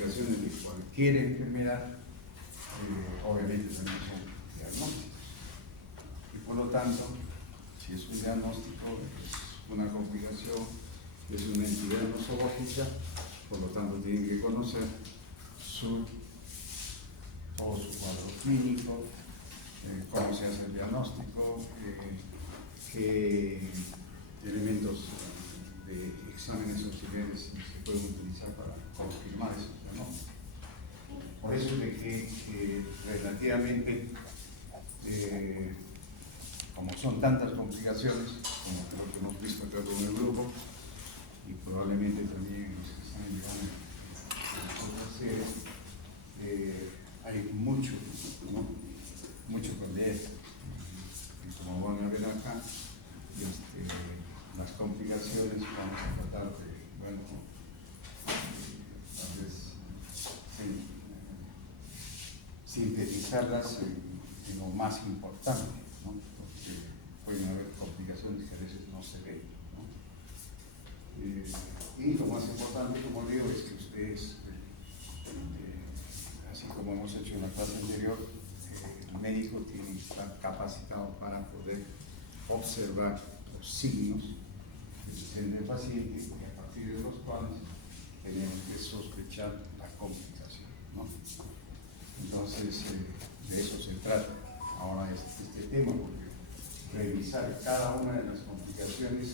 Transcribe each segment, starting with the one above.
complicaciones de cualquier enfermedad, obviamente también son diagnósticos. Y por lo tanto, si es un diagnóstico, es una complicación, es una entidad nosológica, por lo tanto tienen que conocer todo su cuadro clínico, cómo se hace el diagnóstico, qué elementos de exámenes auxiliares se pueden utilizar para confirmar esos diagnósticos. Por eso es de que relativamente, como son tantas complicaciones, como creo que hemos visto acá con el grupo, y probablemente también los que están llegando a otras series, hay mucho, ¿no? Mucho por leer. Y como van a ver acá, las complicaciones vamos a tratar de, bueno, tal vez sintetizarlas en lo más importante, ¿no? Porque pueden haber complicaciones que a veces no se ven, ¿no? Y lo más importante, como digo, es que ustedes, así como hemos hecho en la clase anterior, el médico tiene que estar capacitado para poder observar los signos del paciente y a partir de los cuales tenemos que sospechar la complicación, ¿no? Entonces, de eso se trata ahora este tema, porque revisar cada una de las complicaciones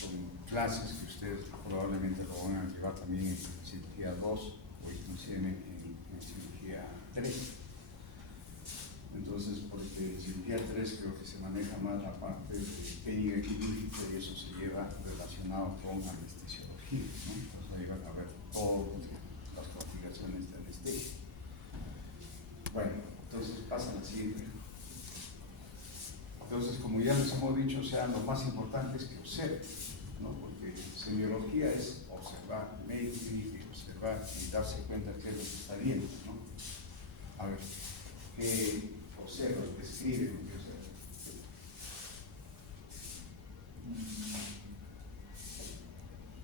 son clases que ustedes probablemente lo van a llevar también en cirugía 2 o inclusive en cirugía 3. Entonces, porque en cirugía 3 creo que se maneja más la parte de técnica quirúrgica y eso se lleva relacionado con anestesiología, ¿no? Entonces ahí van a ver todas las complicaciones de anestesia. Bueno, entonces pasa la siguiente. Entonces, como ya les hemos dicho, o sea, lo más importante es que observen, ¿no? Porque semiología es observar, médico tiene que observar y darse cuenta de qué es lo que está viendo, ¿no? A ver, observa, describe lo que observa.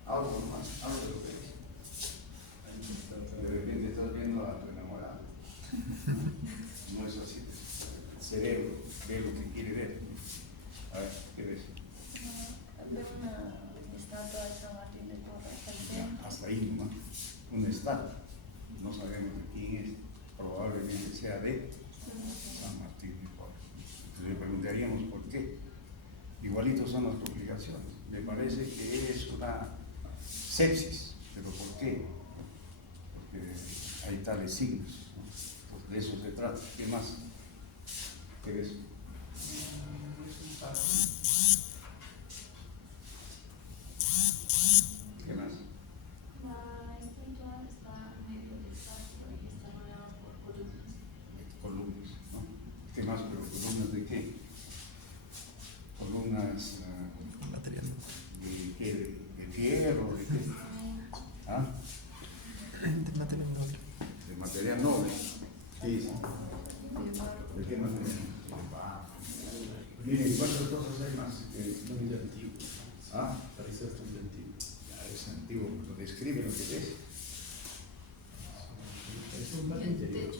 Algo más, algo de lo que ves. De repente estás viendo a tu enamorado. No es así. El cerebro ve lo que quiere ver. A ver, ¿qué ves? Veo una estatua de San Martín de Porres. Hasta ahí nomás. Una estatua. No sabemos de quién es. Probablemente sea de San Martín de Porres. Entonces le preguntaríamos por qué. Igualitos son las complicaciones. Me parece que es una sepsis. ¿Pero por qué? Porque hay tales signos, ¿no? Entonces, de eso se trata. ¿Qué más? ¿Qué ves? ¿Qué más? La estatua está en medio del patio y está rodeada por columnas. Columnas, ¿no? ¿Qué más? ¿Pero columnas de qué? Columnas material. ¿de qué? ¿De hierro? ¿De qué? ¿Ah? De material noble. De material noble. ¿Qué es? ¿De qué material? Miren, ¿cuántas cosas hay más? Muy antiguo. ¿Ah? Parece bastante antiguo. Ya es antiguo, pero describe lo que ves. Es un bar interior.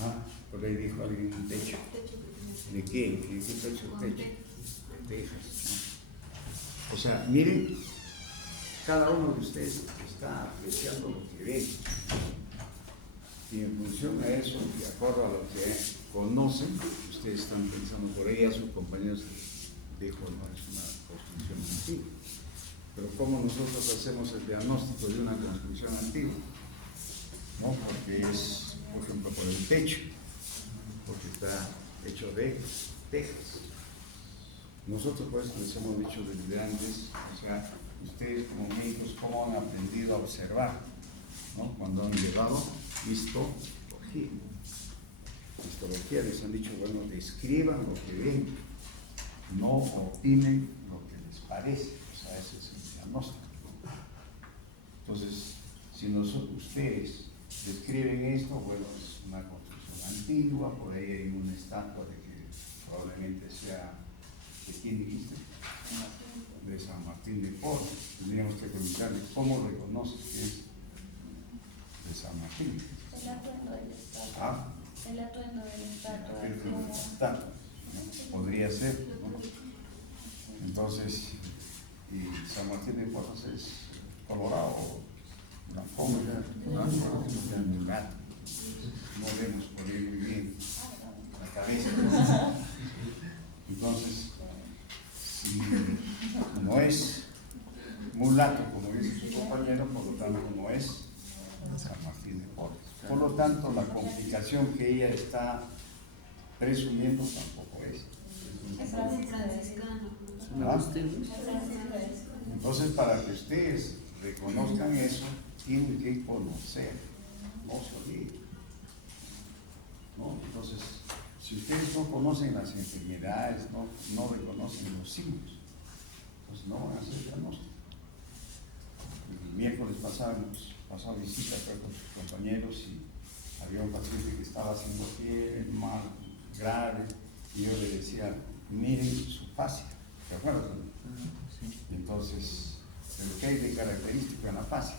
Ah, por ahí dijo alguien un techo. ¿De qué? ¿De qué techo? Techo. Tejas, ¿no? O sea, miren, cada uno de ustedes está apreciando lo que ve. Y en función a eso, de acuerdo a lo que conocen, ustedes están pensando por ahí, a sus compañeros dijo, no, es una construcción antigua. Pero ¿cómo nosotros hacemos el diagnóstico de una construcción antigua? ¿No? Porque es, por ejemplo, por el techo, porque está hecho de tejas. Nosotros por eso les hemos dicho desde antes, o sea, ustedes como médicos, ¿cómo han aprendido a observar? ¿No? Cuando han llevado histología. Histología les han dicho, bueno, describan lo que ven, no opinen lo que les parece, o sea, ese es el diagnóstico. Entonces, si ustedes describen esto, bueno, es una construcción antigua, por ahí hay una estatua de que probablemente sea, ¿de quién dijiste? de San Martín de Porres. Tendríamos que preguntarle cómo reconoce que es de San Martín. El atuendo del estatua. Ah, El atuendo del estatua. el Como... estatua, ¿no? Podría ser, ¿no? Entonces, y San Martín de Porres es colorado, tampoco, ¿no? Gato. No vemos por ahí muy bien la cabeza. Entonces, si no es mulato, como dice su compañero, por lo tanto no es San Martín de Porres. Por lo tanto, la complicación que ella está presumiendo tampoco es. Es franciscano. ¿Ah? Es franciscano. Entonces, para que ustedes reconozcan eso, tienen que conocer, no se olviden, ¿no? Entonces, si ustedes no conocen las enfermedades, no reconocen los signos, pues no van a hacer diagnóstico. El miércoles pasó visita acá con sus compañeros y había un paciente que estaba haciendo fiebre, mal, grave, y yo le decía, miren su fascia, ¿te acuerdas? Sí. Entonces, ¿pero qué hay de característico en la fascia?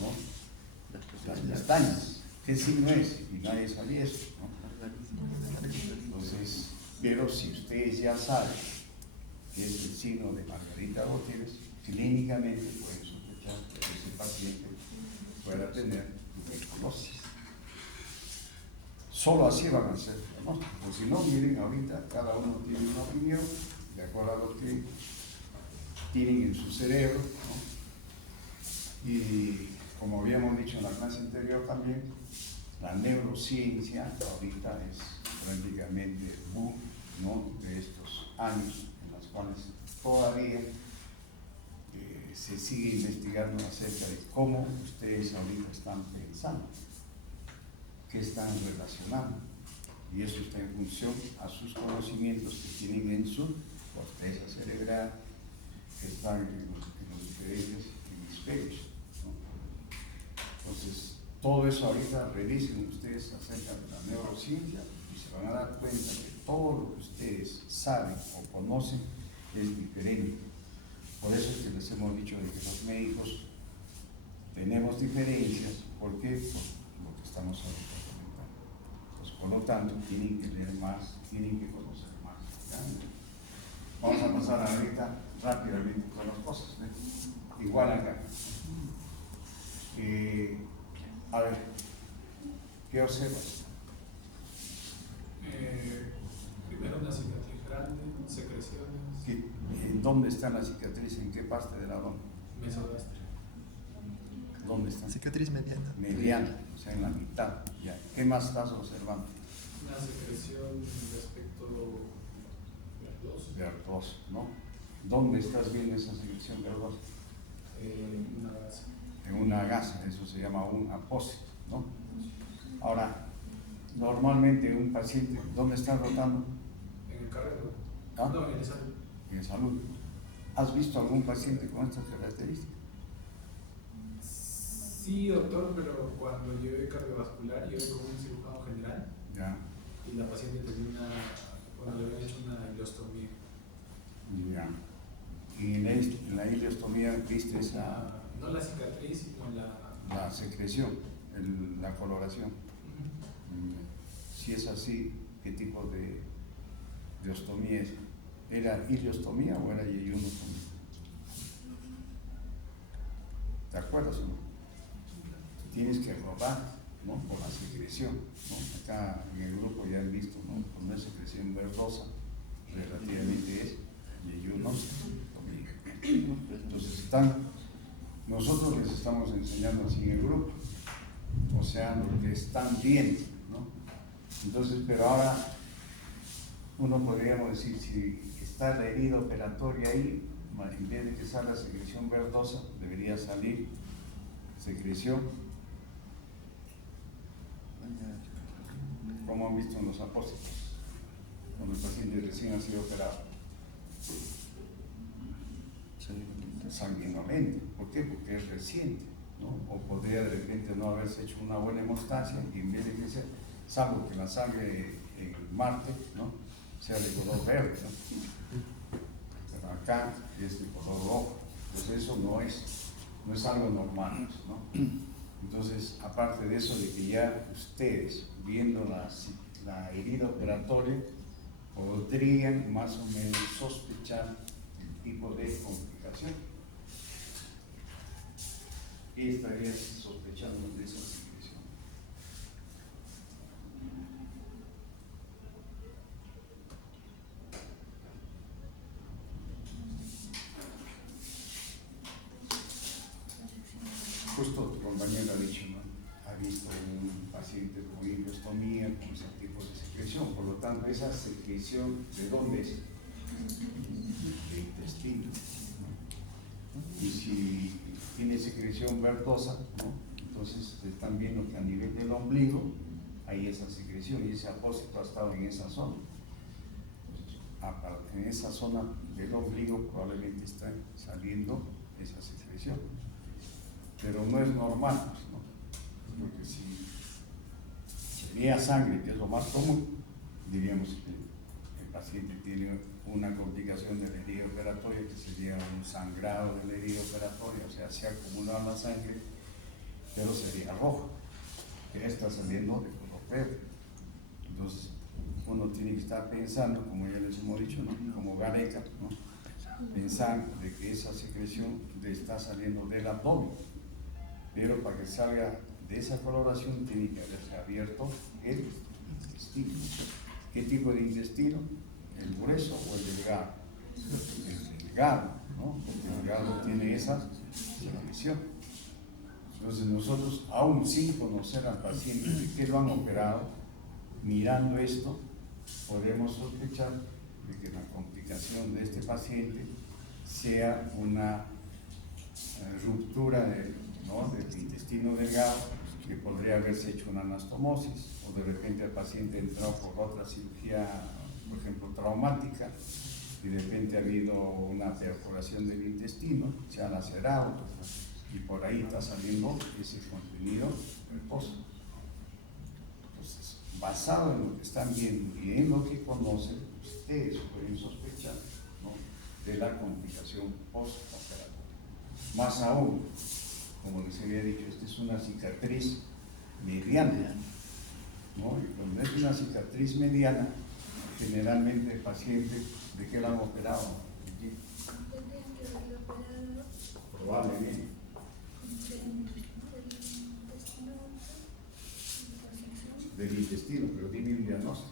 ¿No? Las pestañas, ¿qué signo es? Y nadie sabía eso, ¿no? Entonces, pero si ustedes ya saben que es el signo de Margarita Botines, clínicamente pueden sospechar que ese paciente pueda tener tuberculosis. Solo así van a ser diagnósticos, porque si no, miren, ahorita cada uno tiene una opinión de acuerdo a lo que tienen en su cerebro, ¿no? Y como habíamos dicho en la clase anterior también, la neurociencia ahorita es prácticamente el boom, ¿no?, de estos años en los cuales todavía se sigue investigando acerca de cómo ustedes ahorita están pensando, qué están relacionando, y eso está en función a sus conocimientos que tienen en su corteza cerebral, que están en los diferentes hemisferios, ¿no? Entonces, todo eso ahorita revisen ustedes acerca de la neurociencia y se van a dar cuenta que todo lo que ustedes saben o conocen es diferente. Por eso es que les hemos dicho de que los médicos tenemos diferencias. ¿Por qué? Por lo que estamos ahorita comentando. Pues, por lo tanto, tienen que leer más, tienen que conocer más, ¿ya? Vamos a pasar ahorita rápidamente con las cosas, ¿no? Igual acá. A ver, ¿qué observas? Primero una cicatriz grande, secreciones, ¿Dónde está la cicatriz? ¿En qué parte de la dona? mesogastria. ¿Dónde está? Cicatriz mediana. Mediana, o sea, en la mitad. Ya. ¿Qué más estás observando? Una secreción de aspecto verdoso. Verdoso, ¿no? ¿Dónde estás viendo esa secreción verdosa? Una grasa. En una gasa, eso se llama un apósito, ¿no? Ahora, normalmente un paciente, ¿dónde está rotando? En el carrero. ¿Ah? No, en el salud. En salud. ¿Has visto algún paciente con estas características? Sí, doctor, pero cuando llevé cardiovascular, yo con un cirujano general Ya, y la paciente tenía le habían hecho una ileostomía. ya. Y en la ileostomía viste esa, No la cicatriz, sino la secreción, la coloración. Si es así, ¿qué tipo de ostomía es? ¿Era ileostomía o era yeyunostomía? ¿Te acuerdas o no? Tienes que robar, ¿no?, por la secreción, ¿no? Acá en el grupo ya han visto, ¿no?, con una secreción verdosa, relativamente es yeyunostomía. Entonces nosotros les estamos enseñando así en el grupo, o sea, lo que están viendo, ¿no? Entonces, pero ahora uno podríamos decir, si está la herida operatoria ahí, en vez de que salga secreción verdosa, debería salir secreción, como han visto en los apóstoles, cuando el paciente recién ha sido operado. Sanguinolento. ¿Por qué? Porque es reciente, ¿no? O podría de repente no haberse hecho una buena hemostasia y en vez de que sea, salvo que la sangre en Marte, ¿no?, sea de color verde, ¿no? acá es de color rojo. Pues eso no es algo normal, ¿no? Entonces, aparte de eso, de que ya ustedes, viendo la herida operatoria, podrían más o menos sospechar el tipo de complicación. Y estarías sospechando de esa secreción. Justo tu compañero ha dicho, ¿no? Ha visto un paciente con ileostomía, con ese tipo de secreción. Por lo tanto, esa secreción, ¿de dónde es? Del intestino, ¿no? Y si tiene secreción verdosa, ¿no? Entonces están viendo que a nivel del ombligo hay esa secreción y ese apósito ha estado en esa zona. En esa zona del ombligo probablemente está saliendo esa secreción. Pero no es normal, pues, ¿no? Porque si sería sangre, que es lo más común, diríamos que el paciente tiene una complicación de la herida operatoria, que sería un sangrado de la herida operatoria, o sea, se ha acumulado la sangre, pero sería rojo, que está saliendo de color verde. Entonces, uno tiene que estar pensando, como ya les hemos dicho, ¿no? Como Gareca, ¿no? Pensar de que esa secreción está saliendo del abdomen, pero para que salga de esa coloración tiene que haberse abierto el intestino. ¿Qué tipo de intestino? ¿El grueso o el delgado? El delgado, ¿no? Porque el delgado tiene esa secreción. Entonces nosotros, aún sin conocer al paciente de qué lo han operado, mirando esto, podemos sospechar de que la complicación de este paciente sea una ruptura del intestino delgado, que podría haberse hecho una anastomosis, o de repente el paciente entró por otra cirugía, por ejemplo, traumática, y de repente ha habido una perforación del intestino, se ha lacerado, y por ahí está saliendo ese contenido verdoso. Entonces, basado en lo que están viendo y en lo que conocen, ustedes pueden sospechar, ¿no?, de la complicación postoperatoria. Más aún, como les había dicho, esta es una cicatriz mediana, ¿no? Y cuando es una cicatriz mediana, generalmente el paciente, ¿de qué lo han operado? Probablemente. Del intestino, pero dime un diagnóstico.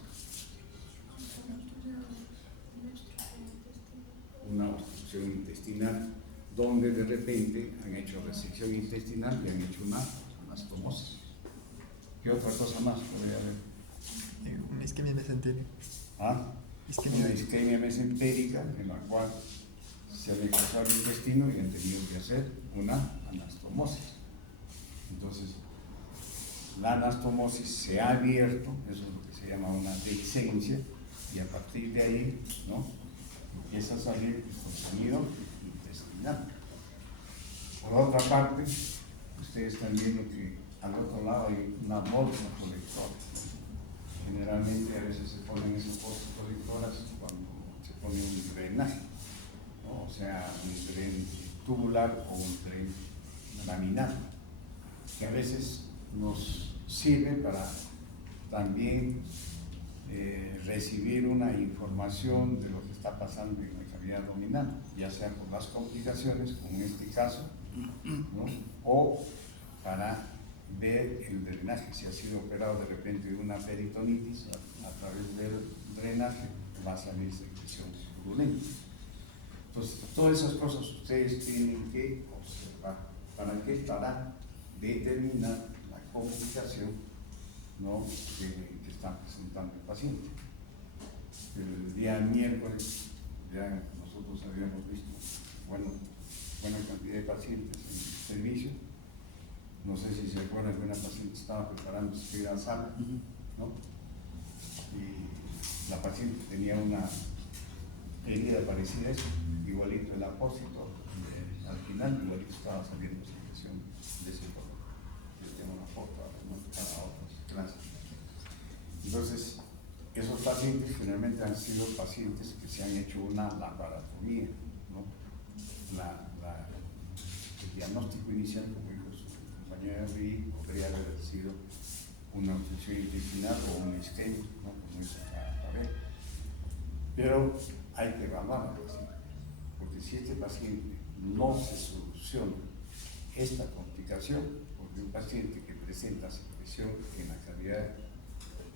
Una obstrucción intestinal, donde de repente han hecho resección intestinal y han hecho una anastomosis. ¿Qué otra cosa más podría haber? Una isquemia mesentérica. ¿Ah? Una isquemia mesentérica, en la cual se ha desplazado el intestino y han tenido que hacer una anastomosis. Entonces, la anastomosis se ha abierto, eso es lo que se llama una dehiscencia, y a partir de ahí, ¿no?, empieza a salir el contenido intestinal. Por otra parte, ustedes están viendo que al otro lado hay una bolsa colectora. Generalmente a veces se ponen esas bolsas colectoras cuando se pone un drenaje, ¿no? O sea, un tren tubular o un tren laminar, que a veces nos sirve para también recibir una información de lo que está pasando en la cavidad abdominal, ya sea por las complicaciones, como en este caso, ¿no?, o para ver el drenaje, si ha sido operado de repente de una peritonitis, a través del drenaje va a salir secreción purulenta. Entonces, todas esas cosas ustedes tienen que observar. ¿Para qué? Para determinar la complicación, ¿no?, que está presentando el paciente. El día miércoles ya nosotros habíamos visto buena cantidad de pacientes en el servicio. No sé si se acuerdan que una paciente estaba preparándose para ir a la sala, ¿no? Y la paciente tenía una herida parecida a eso, igualito el apósito, al final igualito estaba saliendo secreción de ese color. Yo tengo una foto para otras clases. Entonces, esos pacientes generalmente han sido pacientes que se han hecho una laparotomía, el diagnóstico inicial, como dijo su compañera Lee, podría haber sido una obstrucción intestinal o un isquemia, ¿no? Como es a ver. Pero hay que evaluar, porque si este paciente no se soluciona esta complicación, porque un paciente que presenta secreción en la cavidad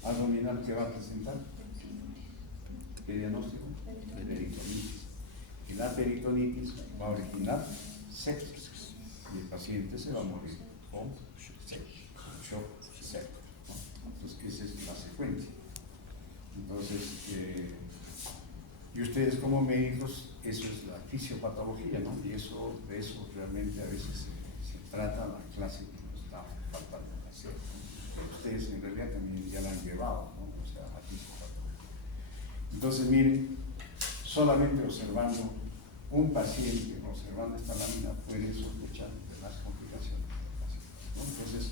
abdominal, ¿qué va a presentar? ¿Qué diagnóstico? Peritonitis. Y la peritonitis va a originar sepsis y el paciente se va a morir con shock séptico, ¿no? Entonces esa es la secuencia. Entonces, y ustedes como médicos, eso es la fisiopatología, ¿no? Y de eso realmente a veces se trata la clase que nos está faltando hacer, ¿no? Pero ustedes en realidad también ya la han llevado, ¿no? O sea, la fisiopatología. Entonces, miren, solamente observando un paciente, observando esta lámina, puede sospechar de las complicaciones del paciente, ¿no? Entonces,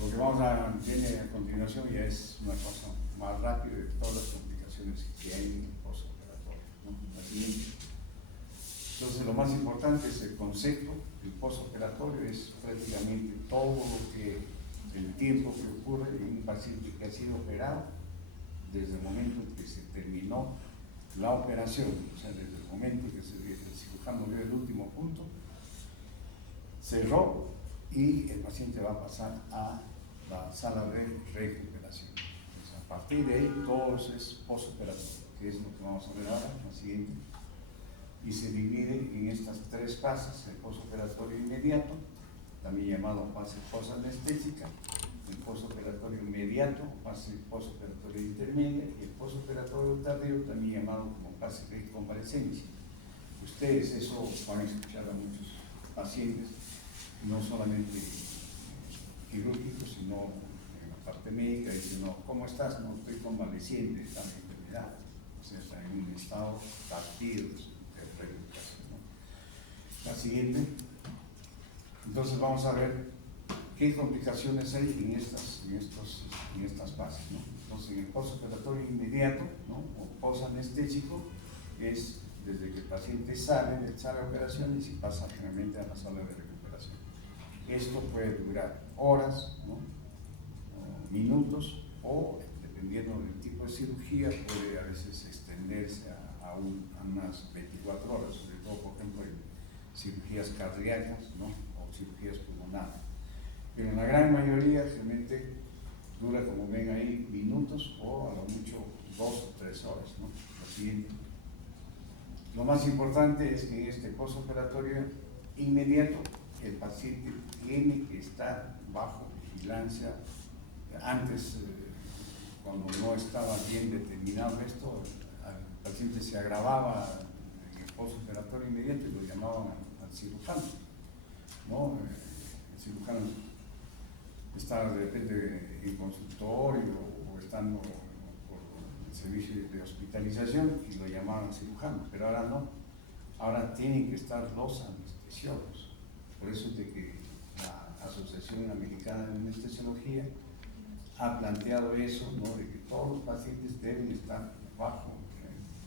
lo que vamos a tener a continuación ya es una cosa más rápida de todas las complicaciones que hay en el postoperatorio, ¿no? La siguiente. Entonces, lo más importante es el concepto. El postoperatorio es prácticamente todo lo que, el tiempo que ocurre en un paciente que ha sido operado desde el momento en que se terminó la operación, o sea, desde el momento en que el cirujano dio el último punto, cerró y el paciente va a pasar a la sala de recuperación. Entonces, a partir de ahí, todo es postoperatorio, que es lo que vamos a ver ahora, la siguiente. Y se divide en estas tres fases: el postoperatorio inmediato, también llamado fase posanestésica, el postoperatorio inmediato, fase postoperatorio intermedia, y el postoperatorio tardío, también llamado como fase de convalescencia. Ustedes eso van a escuchar a muchos pacientes, no solamente quirúrgicos, sino en la parte médica. Dicen, no, ¿cómo estás? No, estoy convaleciente de la enfermedad, o sea, está en un estado tardío de recuperación, ¿no? La siguiente. Entonces vamos a ver qué complicaciones hay en estas fases, ¿no? Entonces, en el postoperatorio inmediato, ¿no? O posanestésico, es desde que el paciente sale de la sala de operaciones y pasa generalmente a la sala de recuperación. Esto puede durar horas, ¿no? O minutos, o dependiendo del tipo de cirugía, puede a veces extenderse a unas 24 horas, sobre todo, por ejemplo, en cirugías cardíacas, ¿no? O cirugías pulmonares. Pero en la gran mayoría realmente dura, como ven ahí, minutos o a lo mucho 2 o 3 horas, ¿no? Lo siguiente. Lo más importante es que en este postoperatorio inmediato el paciente tiene que estar bajo vigilancia. Antes, cuando no estaba bien determinado esto, el paciente se agravaba en el postoperatorio inmediato y lo llamaban al cirujano, ¿no? El cirujano estaba de repente en consultorio o estando por el servicio de hospitalización y lo llamaban cirujano, pero ahora no. Ahora tienen que estar los anestesiólogos. Por eso es de que la Asociación Americana de Anestesiología ha planteado eso, ¿no? De que todos los pacientes deben estar bajo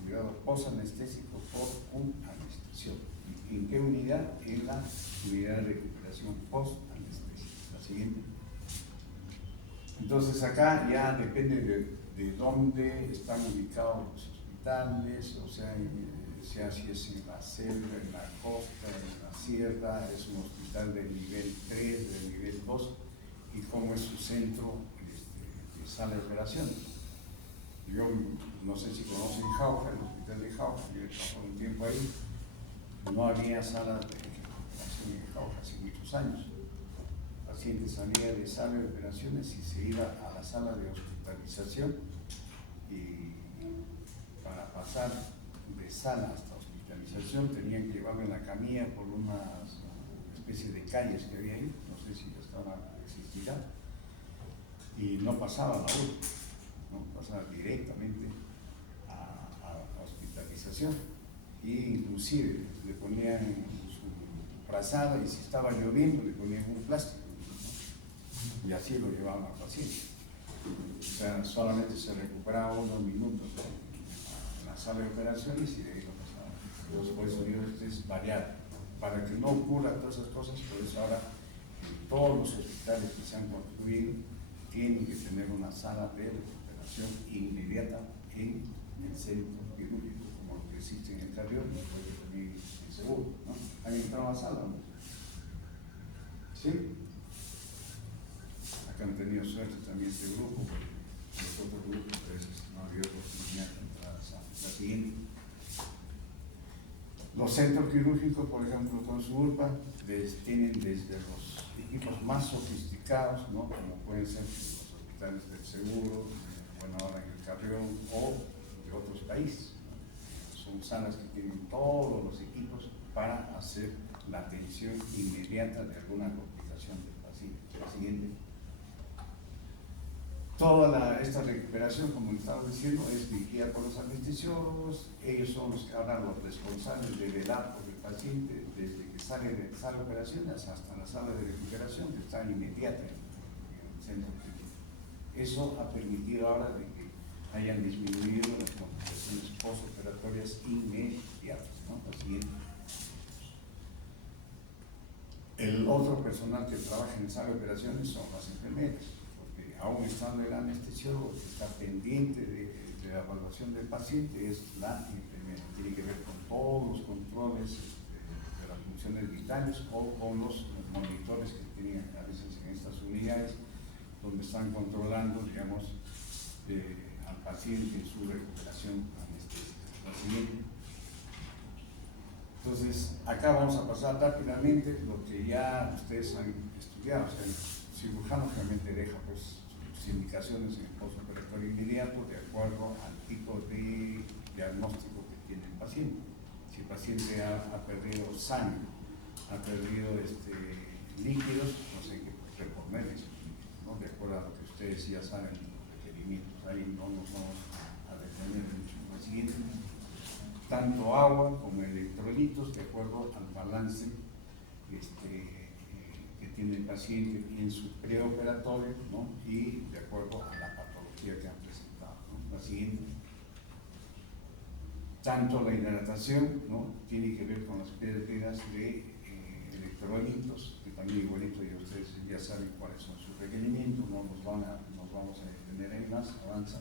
cuidado posanestésico por un anestesiólogo. ¿En qué unidad? En la unidad de recuperación post-anestesia. La siguiente. Entonces acá ya depende de dónde están ubicados los hospitales, o sea, si es en la selva, en la costa, en la sierra, es un hospital del nivel 3, del nivel 2, y cómo es su centro de sala de operaciones. Yo no sé si conocen Jauja, el hospital de Jauja, yo he trabajado un tiempo ahí, no había sala de operación en Jauja hace muchos años. El paciente salía de sala de operaciones y se iba a la sala de hospitalización, y para pasar de sala hasta hospitalización tenían que llevarlo en la camilla por unas especie de calles que había ahí, no sé si hasta ahora existirá, y no pasaba la hora, no pasaba directamente a hospitalización, y inclusive le ponían su frazada y si estaba lloviendo le ponían un plástico, ¿no? Y así lo llevaban al paciente. O sea, solamente se recuperaba unos minutos, ¿no? En la sala de operaciones y de ahí lo pasaban. Entonces, por eso digo, esto es variar. Para que no ocurra todas esas cosas, por eso ahora en todos los hospitales que se han construido tienen que tener una sala de recuperación inmediata en el centro quirúrgico, como lo que existe en el Carrión, y después también en Seguro, ¿no? ¿Han entrado a la sala, no? ¿Sí? Acá han tenido suerte también este grupo, los otros grupos, a veces no ha habido oportunidad de entrar a la sala. La siguiente. Los centros quirúrgicos, por ejemplo, con su URPA, tienen desde los equipos más sofisticados, ¿no? Como pueden ser los hospitales del Seguro, bueno, ahora en el Carrión, o de otros países, ¿no? Son salas que tienen todos los equipos para hacer la atención inmediata de alguna complicación del paciente. La siguiente. Toda esta recuperación, como estaba diciendo, es dirigida por los anestesiólogos. Ellos son los que ahora los responsables de velar por el paciente desde que sale de la sala de operaciones hasta la sala de recuperación, que está inmediata en el centro clínico. Eso ha permitido ahora de que hayan disminuido las complicaciones postoperatorias inmediatas, ¿no? La siguiente. El otro personal que trabaja en sala de operaciones son las enfermeras. Aún estando el anestesiólogo que está pendiente de la evaluación del paciente es la enfermera. Tiene que ver con todos los controles de las funciones vitales o con los monitores que tienen a veces en estas unidades donde están controlando, digamos, al paciente en su recuperación anestésica. La siguiente. Entonces, acá vamos a pasar rápidamente lo que ya ustedes han estudiado. O sea, el cirujano realmente deja pues indicaciones en el postoperatorio inmediato de acuerdo al tipo de diagnóstico que tiene el paciente. Si el paciente ha perdido sangre, ha perdido líquidos, no sé qué reponer esos líquidos, ¿no? De acuerdo a lo que ustedes ya saben, los requerimientos. Ahí no nos vamos a detener mucho. Lo siguiente, tanto agua como electrolitos de acuerdo al balance que tiene el paciente en su preoperatorio, ¿no? Y de acuerdo a la patología que han presentado, ¿no? La siguiente. Tanto la hidratación, ¿no? Tiene que ver con las pérdidas de electrolitos, que también igualito ya ustedes ya saben cuáles son sus requerimientos, no nos vamos a detener en más, avanza.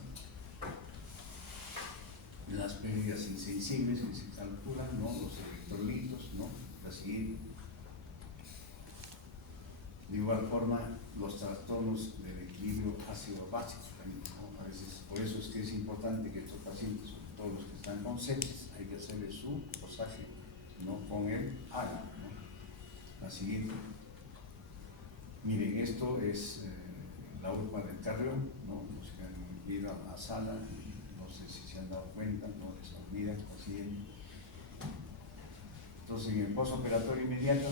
Las pérdidas insensibles que se calculan, ¿no? Los electrolitos, ¿no? La siguiente. De igual forma, los trastornos del equilibrio ácido-básico también, ¿no? A veces, por eso es que es importante que estos pacientes, sobre todo los que están con sepsis, hay que hacerle su dosaje, ¿no? Con el agua, ¿no? La siguiente. Miren, esto es la URPA del Carrión, ¿no? Los que han ido a la sala, no sé si se han dado cuenta, no les olvidan, la siguiente. Entonces, en el postoperatorio inmediato,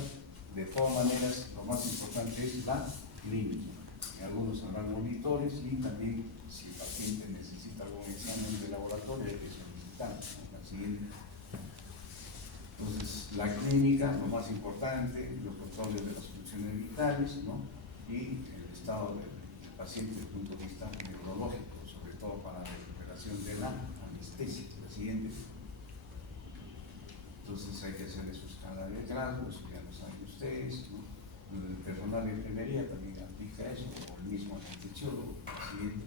de todas maneras, lo más importante es la clínica. En algunos habrán monitores y también, si el paciente necesita algún examen de laboratorio, hay que solicitar, ¿no? La siguiente. Entonces, la clínica, lo más importante, los controles de las funciones vitales, ¿no? Y el estado del paciente desde el punto de vista neurológico, sobre todo para la recuperación de la anestesia. La siguiente. Entonces, hay que hacerle su escala de grado, eso ya lo saben ustedes, ¿no? El personal de enfermería también aplica eso, o el mismo anestesiólogo. La siguiente.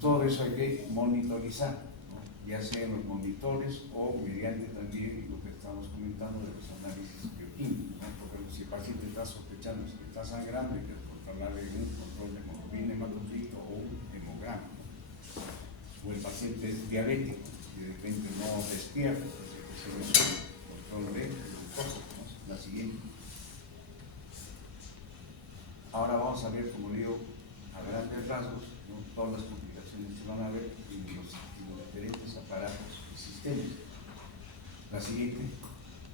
Todo eso hay que monitorizar, ¿no? Ya sea en los monitores o mediante también lo que estamos comentando de los análisis bioquímicos, ¿no? Por ejemplo, si el paciente está sospechando que está sangrando, hay que controlarle un control de hemoglobina, hematocrit o un hemograma, ¿no? O el paciente es diabético y de repente no despierta, pues hay que hacer un control de glucosa, ¿no? La siguiente. Ahora vamos a ver, como digo, a grandes rasgos, ¿no? Todas las complicaciones que van a haber en los diferentes aparatos y sistemas. La siguiente.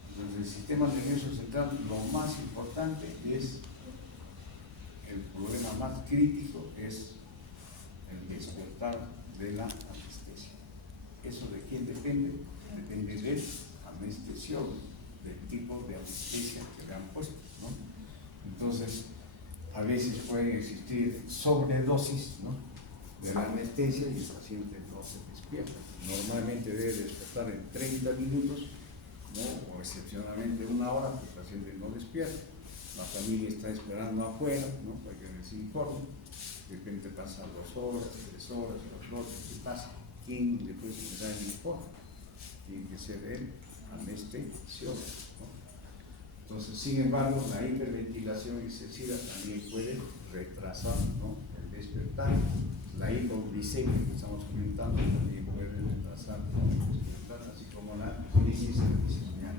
Entonces, el sistema nervioso central, lo más importante es, el problema más crítico es el despertar de la anestesia. ¿Eso de quién depende? Depende del anestesiólogo, del tipo de anestesia que le han puesto, ¿no? Entonces, a veces pueden existir sobredosis, ¿no? de la anestesia y el paciente no se despierta. Normalmente debe despertar en 30 minutos, ¿no? O excepcionalmente una hora, pues el paciente no despierta. La familia está esperando afuera, ¿no? Para que les informe. De repente pasan 2 horas, 3 horas, 4 horas, ¿qué pasa? ¿Quién después le da el informe? Tiene que ser el anestesiólogo, ¿no? Entonces, sin embargo, la hiperventilación excesiva también puede retrasar, ¿no? El despertar. La hipoglicemia que estamos comentando también puede retrasar, ¿no? El despertar, así como la crisis decisional.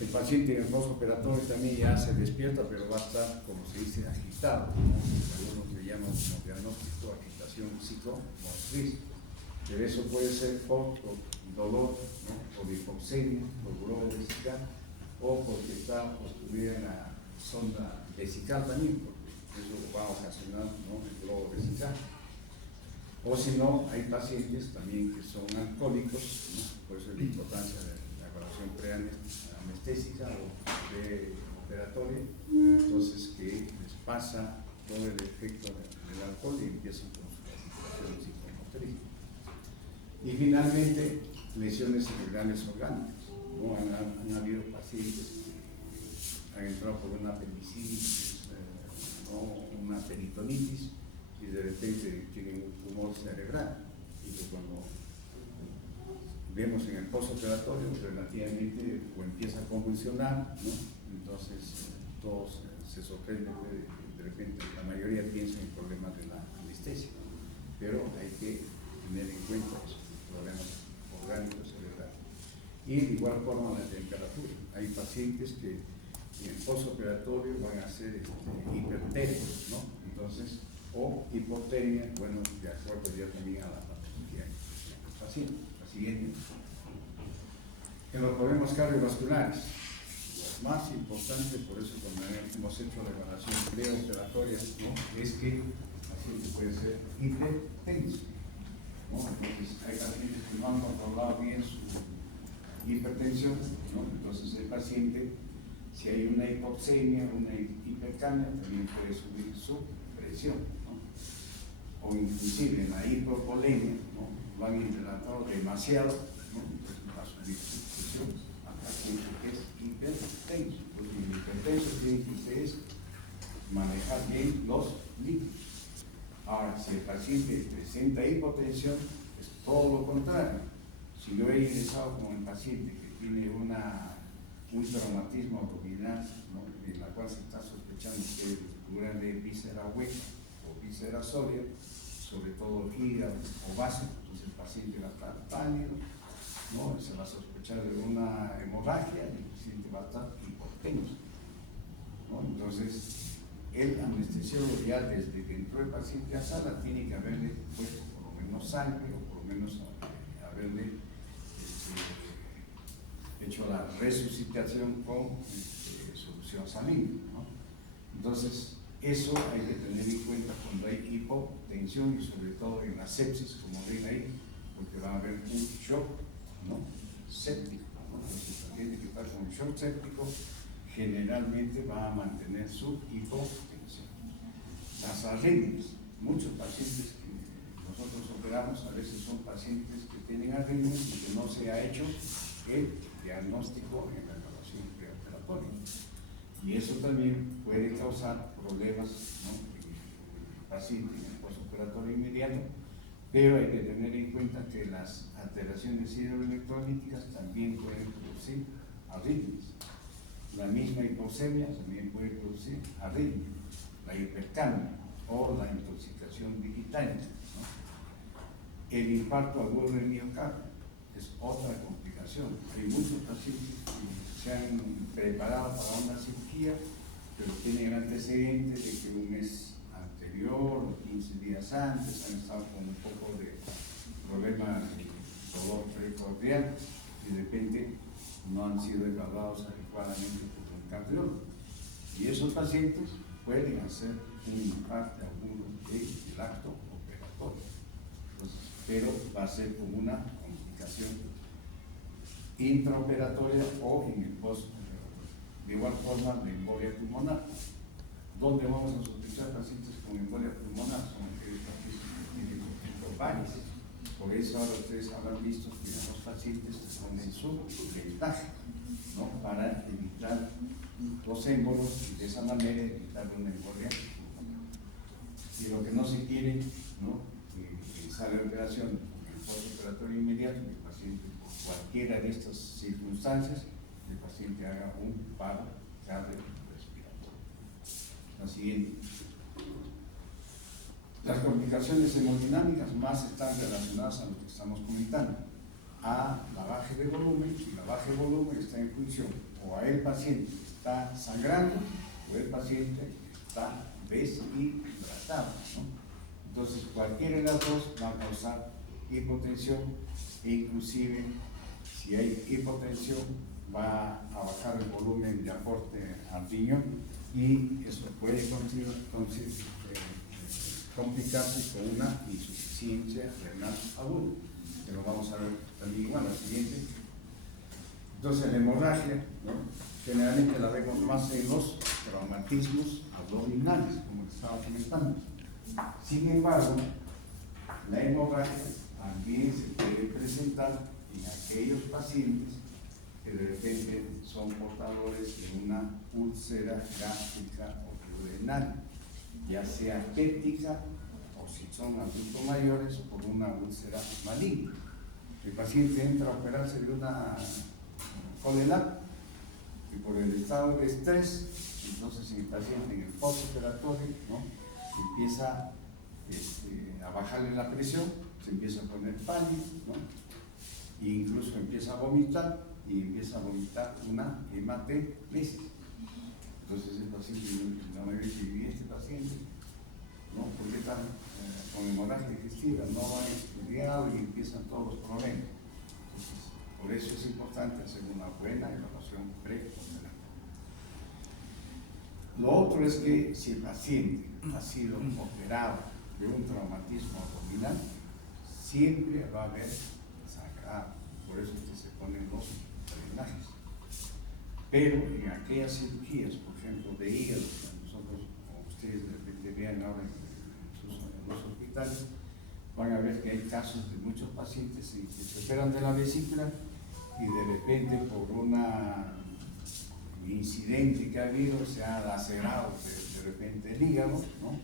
El paciente en el postoperatorio también ya se despierta, pero va a estar, como se dice, agitado, ¿no? Algunos le llaman como diagnóstico agitación psicomotriz. Pero eso puede ser por dolor, ¿no? O de hipoxemia, por globo vesical, o porque está obstruida en la sonda vesical también, porque eso va a ocasionar, ¿no? El globo vesical. O si no, hay pacientes también que son alcohólicos, ¿no? Por eso la importancia de la evaluación preanestésica o preoperatoria, entonces que les pasa todo el efecto del alcohol y empiezan con su agitación psicomotriz. Y finalmente, lesiones cerebrales orgánicas, ¿no? Han habido pacientes que han entrado por una apendicitis, ¿no? Una peritonitis, y de repente tienen un tumor cerebral. Y pues cuando vemos en el postoperatorio, relativamente o empieza a convulsionar, ¿no? Entonces todos se sorprenden de repente, la mayoría piensa en problemas de la anestesia, pero hay que tener en cuenta eso, problemas orgánicos cerebrales. Y de igual forma la temperatura. Hay pacientes que en el postoperatorio van a ser hipertérmicos, ¿no? Entonces, o hipotermia, bueno, de acuerdo ya también a la patología del paciente. La siguiente. En los problemas cardiovasculares, lo más importante, por eso cuando hemos hecho la evaluación preoperatoria, ¿no? Es que el paciente puede ser hipertenso, ¿no? Entonces, hay pacientes que no han controlado bien su hipertensión, ¿no? Entonces, el paciente, si hay una hipoxemia, una hipercamia, también puede subir su presión, ¿no? O inclusive en la hipovolemia, ¿no? Lo han hidratado demasiado, ¿no? Entonces va a subir su presión al paciente que es hipertenso. Porque el hipertenso tiene que ustedes manejar bien los líquidos. Ahora, si el paciente presenta hipotensión, es todo lo contrario. Si yo he ingresado con el paciente que tiene un traumatismo abdominal, ¿no? En la cual se está sospechando que es ruptura de víscera hueca o víscera sólida, sobre todo hígado o vaso, entonces el paciente va a estar pálido, ¿no? Se va a sospechar de una hemorragia y el paciente va a estar hipotenso, ¿no? Entonces, el anestesiólogo ya desde que entró el paciente a sala tiene que haberle puesto por lo menos sangre o por lo menos haberle hecho la resucitación con solución salina, ¿no? Entonces, eso hay que tener en cuenta cuando hay hipotensión y sobre todo en la sepsis, como ven ahí, porque va a haber un shock, ¿no? Séptico, ¿no? Entonces, el paciente que está con shock séptico generalmente va a mantener su hipotensión. Las arritmias, muchos pacientes que nosotros operamos a veces son pacientes que tienen arritmias y que no se ha hecho el diagnóstico en la evaluación preoperatoria. Y eso también puede causar problemas, ¿no? En el paciente en el postoperatorio inmediato, pero hay que tener en cuenta que las alteraciones hidroelectrolíticas también pueden producir arritmias. La misma hipoxemia también puede producir arritmia, la hipercamia o la intoxicación digital, ¿no? El infarto agudo del miocardio es otra complicación. Hay muchos pacientes que se han preparado para una cirugía, pero tienen el antecedente de que un mes anterior o 15 días antes han estado con un poco de problema de dolor precordial y de repente no han sido evaluados adecuadamente por un cardiólogo. Y esos pacientes pueden hacer un infarto agudo del acto operatorio. Entonces, pero va a ser como una complicación intraoperatoria o en el postoperatorio. De igual forma, la embolia pulmonar. ¿Dónde vamos a sospechar pacientes con embolia pulmonar? Son aquellos pacientes que tienen varices. Por eso ahora ustedes habrán visto que a los pacientes se ponen su vendaje, ¿no? Para evitar los émbolos y de esa manera evitar una embolia. Y lo que no se quiere, ¿no? Sale de operación en el postoperatorio inmediato, que el paciente, por cualquiera de estas circunstancias, el paciente haga un paro cardiorrespiratorio. La siguiente. Las complicaciones hemodinámicas más están relacionadas a lo que estamos comentando, a la baja de volumen, y la baja de volumen está en función o a el paciente está sangrando o el paciente está deshidratado, ¿no? Entonces cualquiera de las dos va a causar hipotensión e inclusive si hay hipotensión va a bajar el volumen de aporte al riñón y eso puede complicarse con una insuficiencia renal aguda, que lo vamos a ver también igual la siguiente. Entonces la hemorragia, ¿no? Generalmente la vemos más en los traumatismos abdominales, como les estaba comentando. Sin embargo, la hemorragia también se puede presentar en aquellos pacientes que de repente son portadores de una úlcera gástrica o duodenal, ya sea péptica o si son adultos mayores por una úlcera maligna. El paciente entra a operarse de una colelat y por el estado de estrés, entonces el paciente en el postoperatorio, ¿no? Empieza a bajarle la presión, se empieza a poner pálido, ¿no? E incluso empieza a vomitar y empieza a vomitar una hematemesis. Entonces el paciente, la mayoría dice, este paciente, ¿no? ¿Por qué está con hemorragia digestiva? No va estudiado y empiezan todos los problemas. Entonces, por eso es importante hacer una buena evaluación preoperatoria. Lo otro es que si el paciente ha sido operado de un traumatismo abdominal, siempre va a haber sangrado, por eso es que se ponen los drenajes. Pero en aquellas cirugías, por ejemplo, de hígado, que nosotros, como ustedes de repente vean ahora en los hospitales, van a ver que hay casos de muchos pacientes que se operan de la vesícula y de repente por un incidente que ha habido se ha lacerado de repente el hígado, ¿no?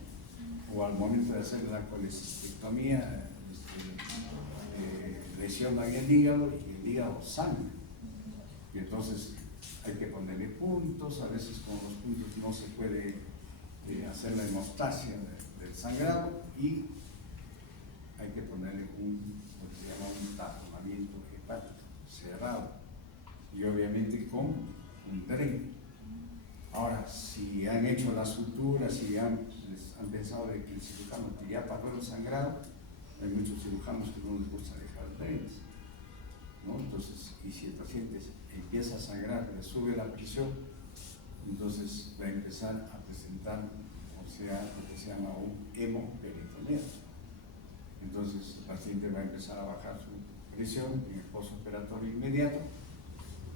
O al momento de hacer la colecistectomía lesionan el hígado y el hígado sangra. Y entonces hay que ponerle puntos, a veces con los puntos no se puede hacer la hemostasia del sangrado y hay que ponerle lo que se llama un taponamiento hepático cerrado y obviamente con un dren. Ahora, si han hecho las suturas, si les han pensado de que el cirujano que ya paró el sangrado, hay muchos cirujanos que no les gusta dejar drenes, ¿no? Entonces, y si el paciente empieza a sangrar, le sube la presión, entonces va a empezar a presentar, o sea, lo que se llama un hemoperitoneo. Entonces, el paciente va a empezar a bajar su presión en el postoperatorio inmediato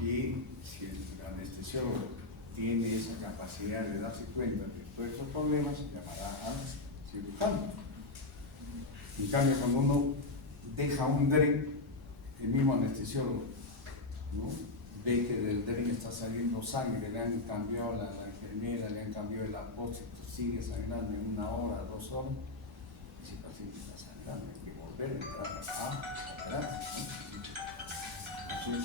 y si el anestesiólogo tiene esa capacidad de darse cuenta de todos estos problemas, llamará al cirujano. En cambio, cuando uno deja un dren, el mismo anestesiólogo, ¿no? Ve que del dren está saliendo sangre, le han cambiado la enfermera, le han cambiado el apósito, sigue sangrando en 1 hora, 2 horas, y si el paciente está sangrando, hay que volver a operar, ¿no?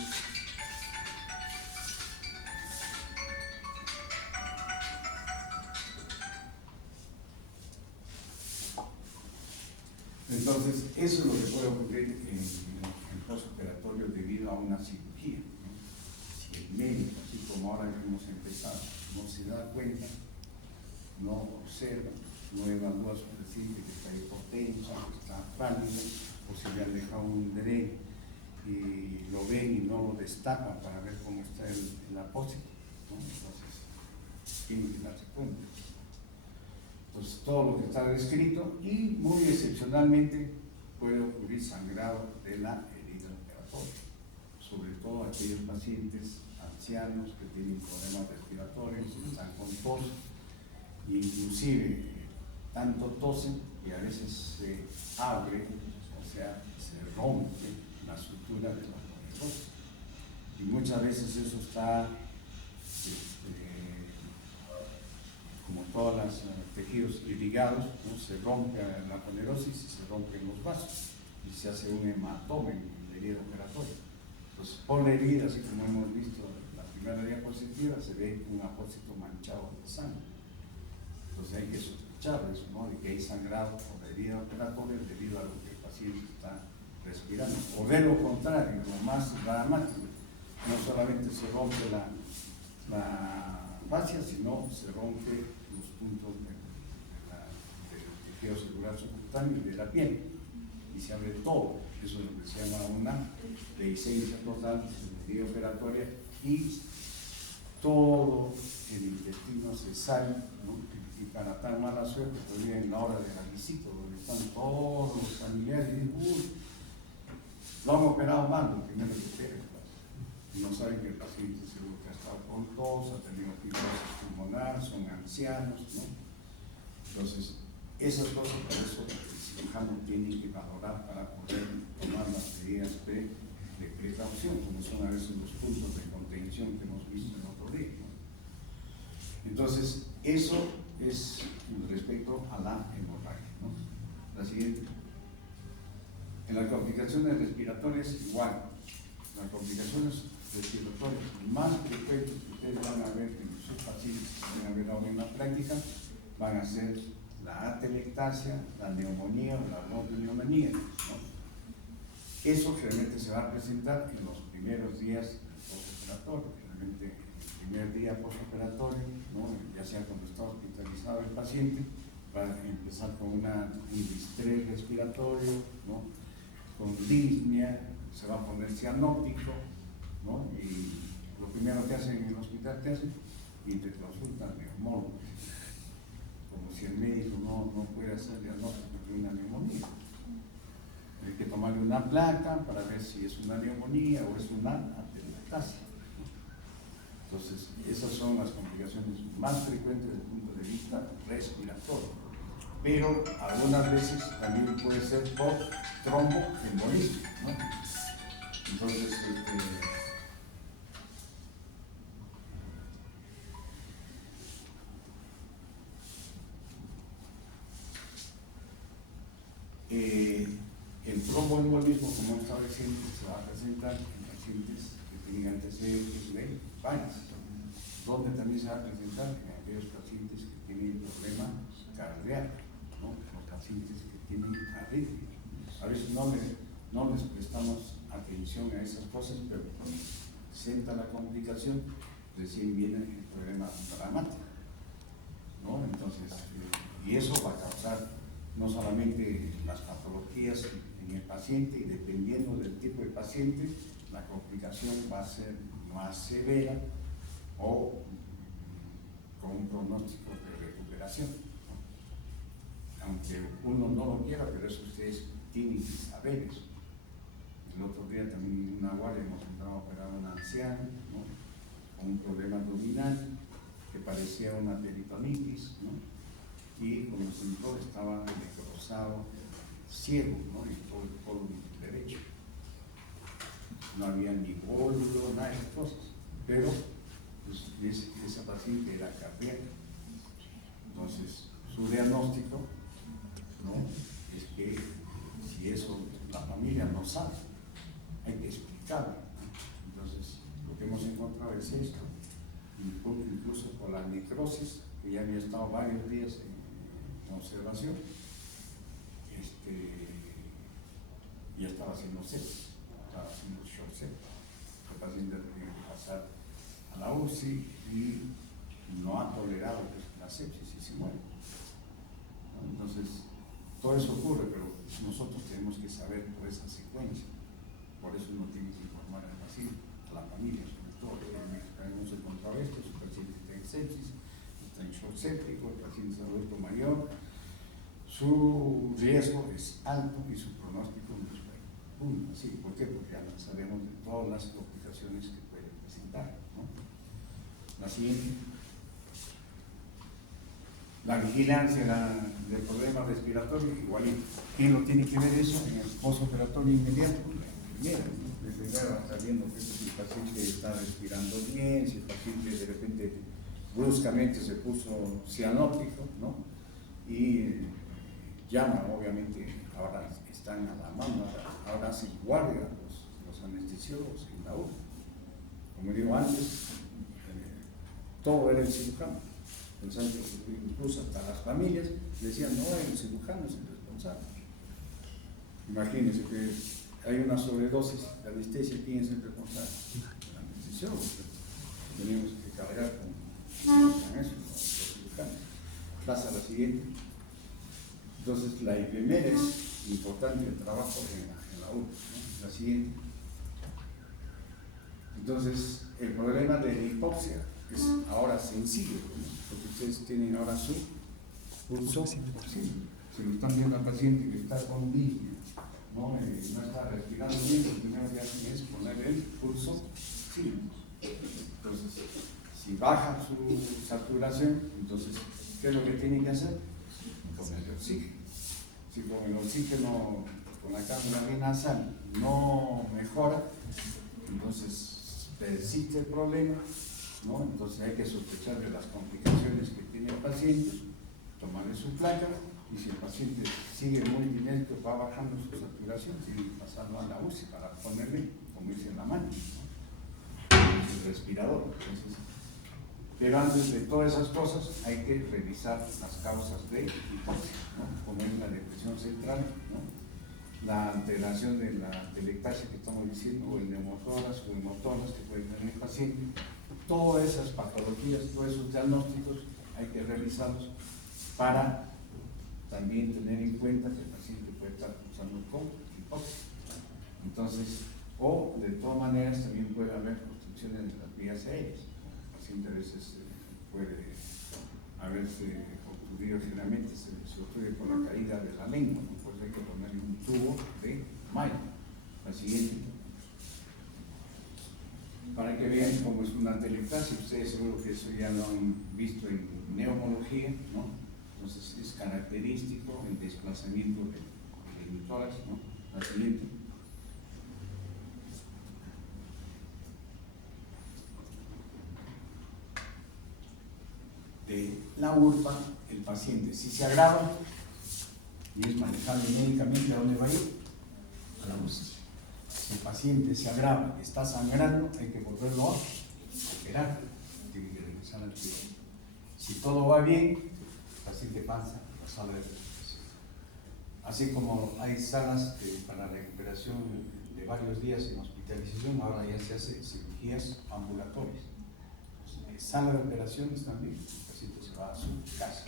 Entonces, eso es lo que puede ocurrir en el postoperatorio debido a una cirugía, ¿no? Si el médico, así como ahora que hemos empezado, no se da cuenta, no observa, no evalúa su paciente que está hipotenso, que está pálido, o si le han dejado un dren y lo ven y no lo destapan para ver cómo está el apósito, ¿no? Entonces, tienen que darse cuenta. Entonces, todo lo que está descrito y muy excepcionalmente puede ocurrir sangrado de la herida operatoria, sobre todo aquellos pacientes ancianos que tienen problemas respiratorios, que están con tos inclusive tanto tosen que a veces se abre, o sea, se rompe la estructura de la ponerosis. Y muchas veces eso está, como todos los tejidos irrigados, ¿no? Se rompe la ponerosis y se rompen los vasos y se hace un hematoma en la herida operatoria. Entonces, por la herida, así como hemos visto en la primera diapositiva, se ve un apósito manchado de sangre. Entonces hay que sospechar eso, ¿no? De que hay sangrado por la herida operatoria debido a lo que el paciente está respirando. O de lo contrario, lo más dramático, no solamente se rompe la fascia, sino se rompe los puntos del tejido celular subcutáneo y de la piel, y se abre todo. Eso es lo que se llama una dehiscencia total de la herida operatoria, y todo el intestino se sale, ¿no? Y para tan mala suerte, todavía en la hora de la visita, donde están todos los familiares, y dicen, uy, lo han operado mal, lo primero que operan, y no saben que el paciente seguro que ha estado con tos, ha tenido fibrosis pulmonar, son ancianos, ¿no? Entonces, esas cosas, por eso el cirujano tiene que valorar para poder tomar las medidas de precaución, como son a veces los puntos de contención que hemos visto en otro día, ¿no? Entonces, eso es respecto a la hemorragia, ¿no? La siguiente. En las complicaciones respiratorias, igual. Las complicaciones respiratorias más frecuentes que ustedes van a ver en sus pacientes, que van a ver ahora en la práctica, van a ser la atelectasia, la neumonía o la bronconeumonía, ¿no? Eso realmente se va a presentar en los primeros días del postoperatorio. Realmente el primer día postoperatorio, ¿no? Ya sea cuando está hospitalizado el paciente, va a empezar con un distrés respiratorio, ¿no? Con disnea, se va a poner cianótico, ¿no? Y lo primero que hacen en el hospital, ¿qué hacen? Y te consultan neumólogo, como si el médico no puede hacer diagnóstico de una neumonía. Hay que tomarle una placa para ver si es una neumonía o es una atelectasia, ¿no? Entonces, esas son las complicaciones más frecuentes desde el punto de vista respiratorio. Pero algunas veces también puede ser por tromboembolismo, ¿no? Entonces, el tromboembolismo, como hemos estado diciendo, se va a presentar en pacientes que tienen antecedentes de varios, donde también se va a presentar en aquellos pacientes que tienen problema cardíaco, ¿no? Los pacientes que tienen arritmia. A veces no les prestamos atención a esas cosas, pero cuando se presenta la complicación, recién viene el problema dramático, ¿no? Entonces, y eso va a causar no solamente las patologías en el paciente, y dependiendo del tipo de paciente, la complicación va a ser más severa o con un pronóstico de recuperación, ¿no? Aunque uno no lo quiera, pero eso ustedes tienen que saber eso. El otro día también en una guardia hemos entrado a operar a un anciano, ¿no? Con un problema abdominal que parecía una peritonitis, ¿no? Y como se notó, estaba necrosado, ciego, ¿no? Y todo el polo derecho. No había ni bólulo, nada de esas cosas. Pero pues, esa paciente era cardíaca. Entonces, su diagnóstico, ¿no? Es que si eso la familia no sabe, hay que explicarlo, ¿no? Entonces, lo que hemos encontrado es esto, incluso por la necrosis, que ya había estado varios días en observación, ya estaba haciendo sepsis, estaba haciendo short sepsis. El paciente tiene que pasar a la UCI y no ha tolerado la sepsis y se muere, ¿no? Entonces, todo eso ocurre, pero nosotros tenemos que saber por esa secuencia. Por eso uno tiene que informar al paciente, a la familia, sobre todo. Hemos encontrado esto: su paciente está en sepsis, está en shock séptico, el paciente es adulto mayor, su riesgo es alto y su pronóstico no es bueno. ¿Sí? ¿Por qué? Porque ya no sabemos de todas las complicaciones que pueden presentar, ¿no? La siguiente. La vigilancia del problema respiratorio, igualito. ¿Quién lo tiene que ver eso? En el postoperatorio inmediato. Mira, desde luego está viendo que si el paciente está respirando bien, si el paciente de repente bruscamente se puso cianótico, ¿no? Y llama, obviamente, ahora están a la mano, ahora hacen guardia los anestesiólogos en la URI. Como digo antes, todo era el cirujano. Pensando que incluso hasta las familias decían, no, el cirujano es el responsable. Imagínense que hay una sobredosis de anestesia, ¿quién es el responsable? El anestesiólogo. Tenemos que cargar con eso, los cirujanos. Pasa a la siguiente. Entonces, la enfermera es importante el trabajo en la URI, ¿no? La siguiente. Entonces, el problema de la hipoxia es ahora sencillo, ¿no? Porque ustedes tienen ahora su pulso oxígeno. Si lo están viendo al paciente que está con disnea, ¿no? No está respirando bien, lo primero que hacen es ponerle el pulso oxígeno. Entonces, si baja su saturación, entonces, ¿qué es lo que tienen que hacer? Ponerle oxígeno. Si con el oxígeno, con la cámara nasal, no mejora, entonces persiste el problema, ¿no? Entonces hay que sospechar de las complicaciones que tiene el paciente, tomarle su placa, y si el paciente sigue muy dinético, va bajando su saturación, sigue pasando a la UCI para ponerle, como dice en la mano, ¿no? El respirador. Entonces, pero antes de todas esas cosas hay que revisar las causas de hipoxia, ¿no? Como es la depresión central, ¿no? La alteración de la telectasia que estamos diciendo, o el neumotórax o hemotórax que puede tener el paciente. Todas esas patologías, todos esos diagnósticos hay que revisarlos para también tener en cuenta que el paciente puede estar cursando con hipoxia. Entonces, o de todas maneras también puede haber obstrucciones de las vías aéreas. El paciente a veces puede haberse ocurrido, generalmente se ocurre por la caída de la lengua, ¿no? Pues hay que ponerle un tubo de Mayo. La siguiente. Para que vean cómo es una telectasia, ustedes seguro que eso ya lo han visto en neumología, ¿no? Entonces es característico el desplazamiento del tórax, ¿no? La siguiente. De la urpa, el paciente, si se agrava y es manejable médicamente, ¿a dónde va a ir? A la UCI. Si el paciente se agrava, está sangrando, hay que volverlo a operar, tiene que regresar al quirófano. Si todo va bien, el paciente pasa a la sala de recuperación. Así como hay salas para recuperación de varios días en hospitalización, ahora ya se hace cirugías ambulatorias. Sala de operaciones también, el paciente se va a su casa.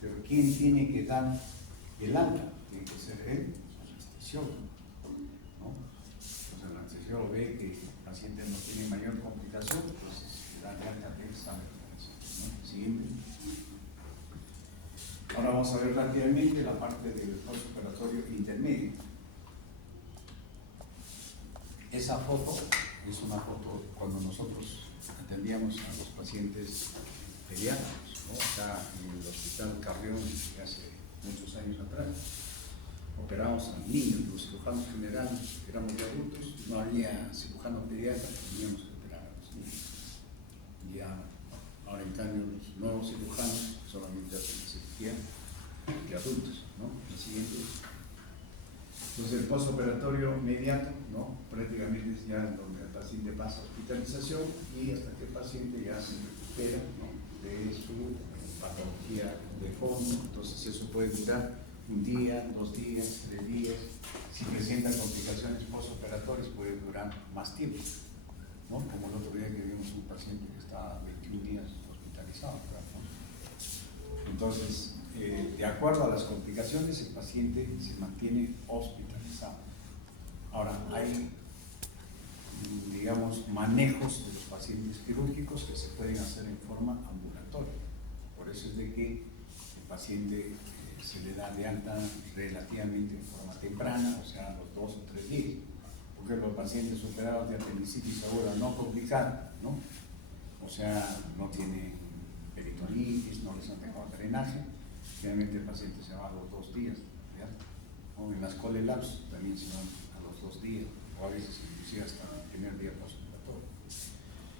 Pero ¿quién tiene que dar el alta? Tiene que ser el anestesiólogo, ¿no? Entonces el anestesiólogo ve que el paciente no tiene mayor complicación, pues le da de alta de sala de operaciones, ¿no? Siguiente. Ahora vamos a ver rápidamente la parte del postoperatorio intermedio. Esa foto es una foto cuando nosotros atendíamos a los pacientes pediátricos, ¿no? Acá en el Hospital Carrión, hace muchos años atrás. Operábamos a niños, los cirujanos generales, éramos de adultos, no había cirujano pediatra, teníamos que operar a los niños. Ya, ahora en cambio, los nuevos cirujanos solamente hacen cirugía de adultos, ¿no? El siguiente. Entonces, el postoperatorio inmediato, ¿no? Prácticamente es ya donde el paciente pasa a hospitalización y hasta que el paciente ya se recupera, ¿no? De su patología de fondo. Entonces, eso puede durar un día, 2 días, 3 días. Si presentan complicaciones postoperatorias, puede durar más tiempo, ¿no? Como el otro día que vimos un paciente que estaba 21 días hospitalizado, ¿no? Entonces, de acuerdo a las complicaciones, el paciente se mantiene hospitalizado. Ahora, hay, digamos, manejos de los pacientes quirúrgicos que se pueden hacer en forma ambulatoria. Por eso es de que el paciente se le da de alta relativamente en forma temprana, o sea, a los 2 o 3 días. Porque los pacientes operados de apendicitis aguda no complicada, ¿no? O sea, no tienen peritonitis, no les han dejado drenaje, generalmente el paciente se va a los 2 días, ¿ya? O en las colelabs también se van a los 2 días, o a veces inclusive hasta el primer día postoperatorio.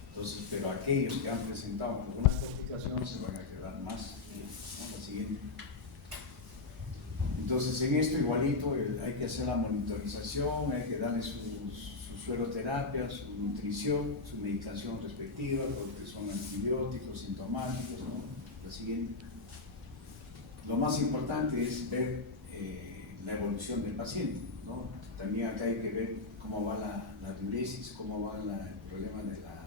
Entonces, pero aquellos que han presentado alguna complicación se van a quedar más días, ¿no? La siguiente. Entonces, en esto igualito hay que hacer la monitorización, hay que darle su sueroterapia, su nutrición, su medicación respectiva, porque son antibióticos, sintomáticos, ¿no? La siguiente. Lo más importante es ver la evolución del paciente, ¿no? También acá hay que ver cómo va la diuresis, cómo va el problema de la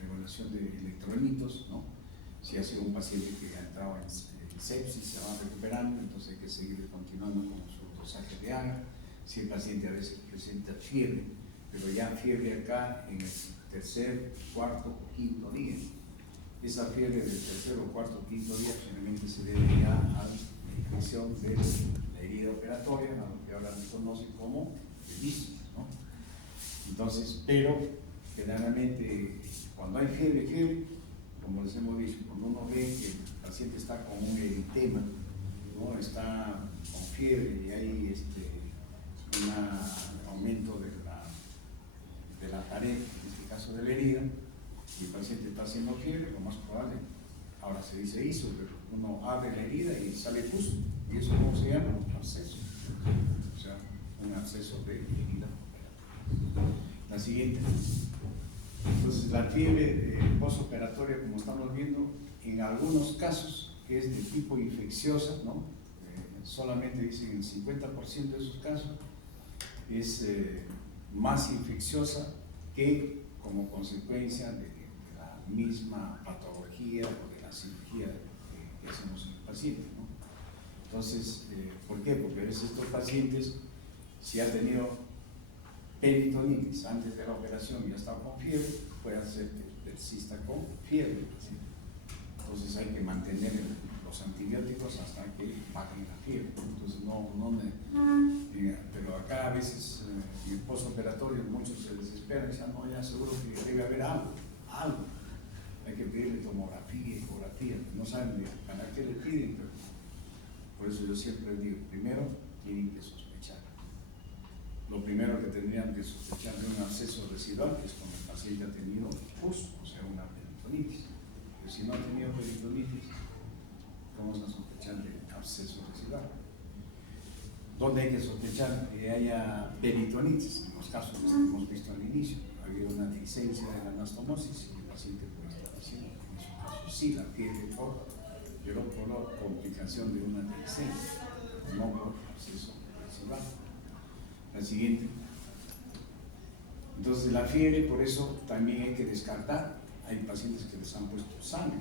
regulación de electrolitos, ¿no? Si ha sido un paciente que ha entrado en sepsis, se va recuperando, entonces hay que seguir continuando con su dosaje de agua. Si el paciente a veces presenta fiebre, pero ya fiebre acá en el tercer, cuarto o quinto día. Esa fiebre del tercer o cuarto o quinto día generalmente se debe ya a la infección de la herida operatoria, a lo que ahora se conoce como meniscos, ¿no? Entonces, pero generalmente cuando hay fiebre, como les hemos dicho, cuando uno ve que el paciente está con un eritema, ¿no? Está con fiebre y hay un aumento de la pared, en este caso de la herida, y el paciente está haciendo fiebre, lo más probable, ahora se dice ISO, pero uno abre la herida y sale pus, y eso ¿cómo se llama? Un absceso, o sea, un absceso de herida. La siguiente. Entonces, la fiebre postoperatoria, como estamos viendo, en algunos casos, que es de tipo infecciosa, ¿no? Solamente dicen el 50% de esos casos, es más infecciosa que como consecuencia de la misma patología o de la cirugía que hacemos en el paciente, ¿no? Entonces, ¿por qué? Porque a veces estos pacientes, si ha tenido peritonitis antes de la operación y ha estado con fiebre, puede hacer que persista con fiebre, ¿sí? Entonces hay que mantener los antibióticos hasta que bajen la fiebre. Entonces pero acá a veces en el postoperatorio muchos se desesperan y dicen, no, ya seguro que debe haber algo. Hay que pedirle tomografía, ecografía, no saben para qué le piden, pero por eso yo siempre digo, primero tienen que sospechar. Lo primero que tendrían que sospechar de un absceso residual, que es cuando el paciente ha tenido pus, o sea, una peritonitis. Pero si no ha tenido peritonitis, vamos a sospechar de absceso residual. ¿Dónde hay que sospechar que haya peritonitis? En los casos que hemos visto al inicio, ha habido una licencia de la anastomosis y el paciente puede estar haciendo, en su caso sí, la fiebre pero por la complicación de una licencia, no por absceso residual. La siguiente. Entonces la fiebre, por eso también hay que descartar. Hay pacientes que les han puesto sangre,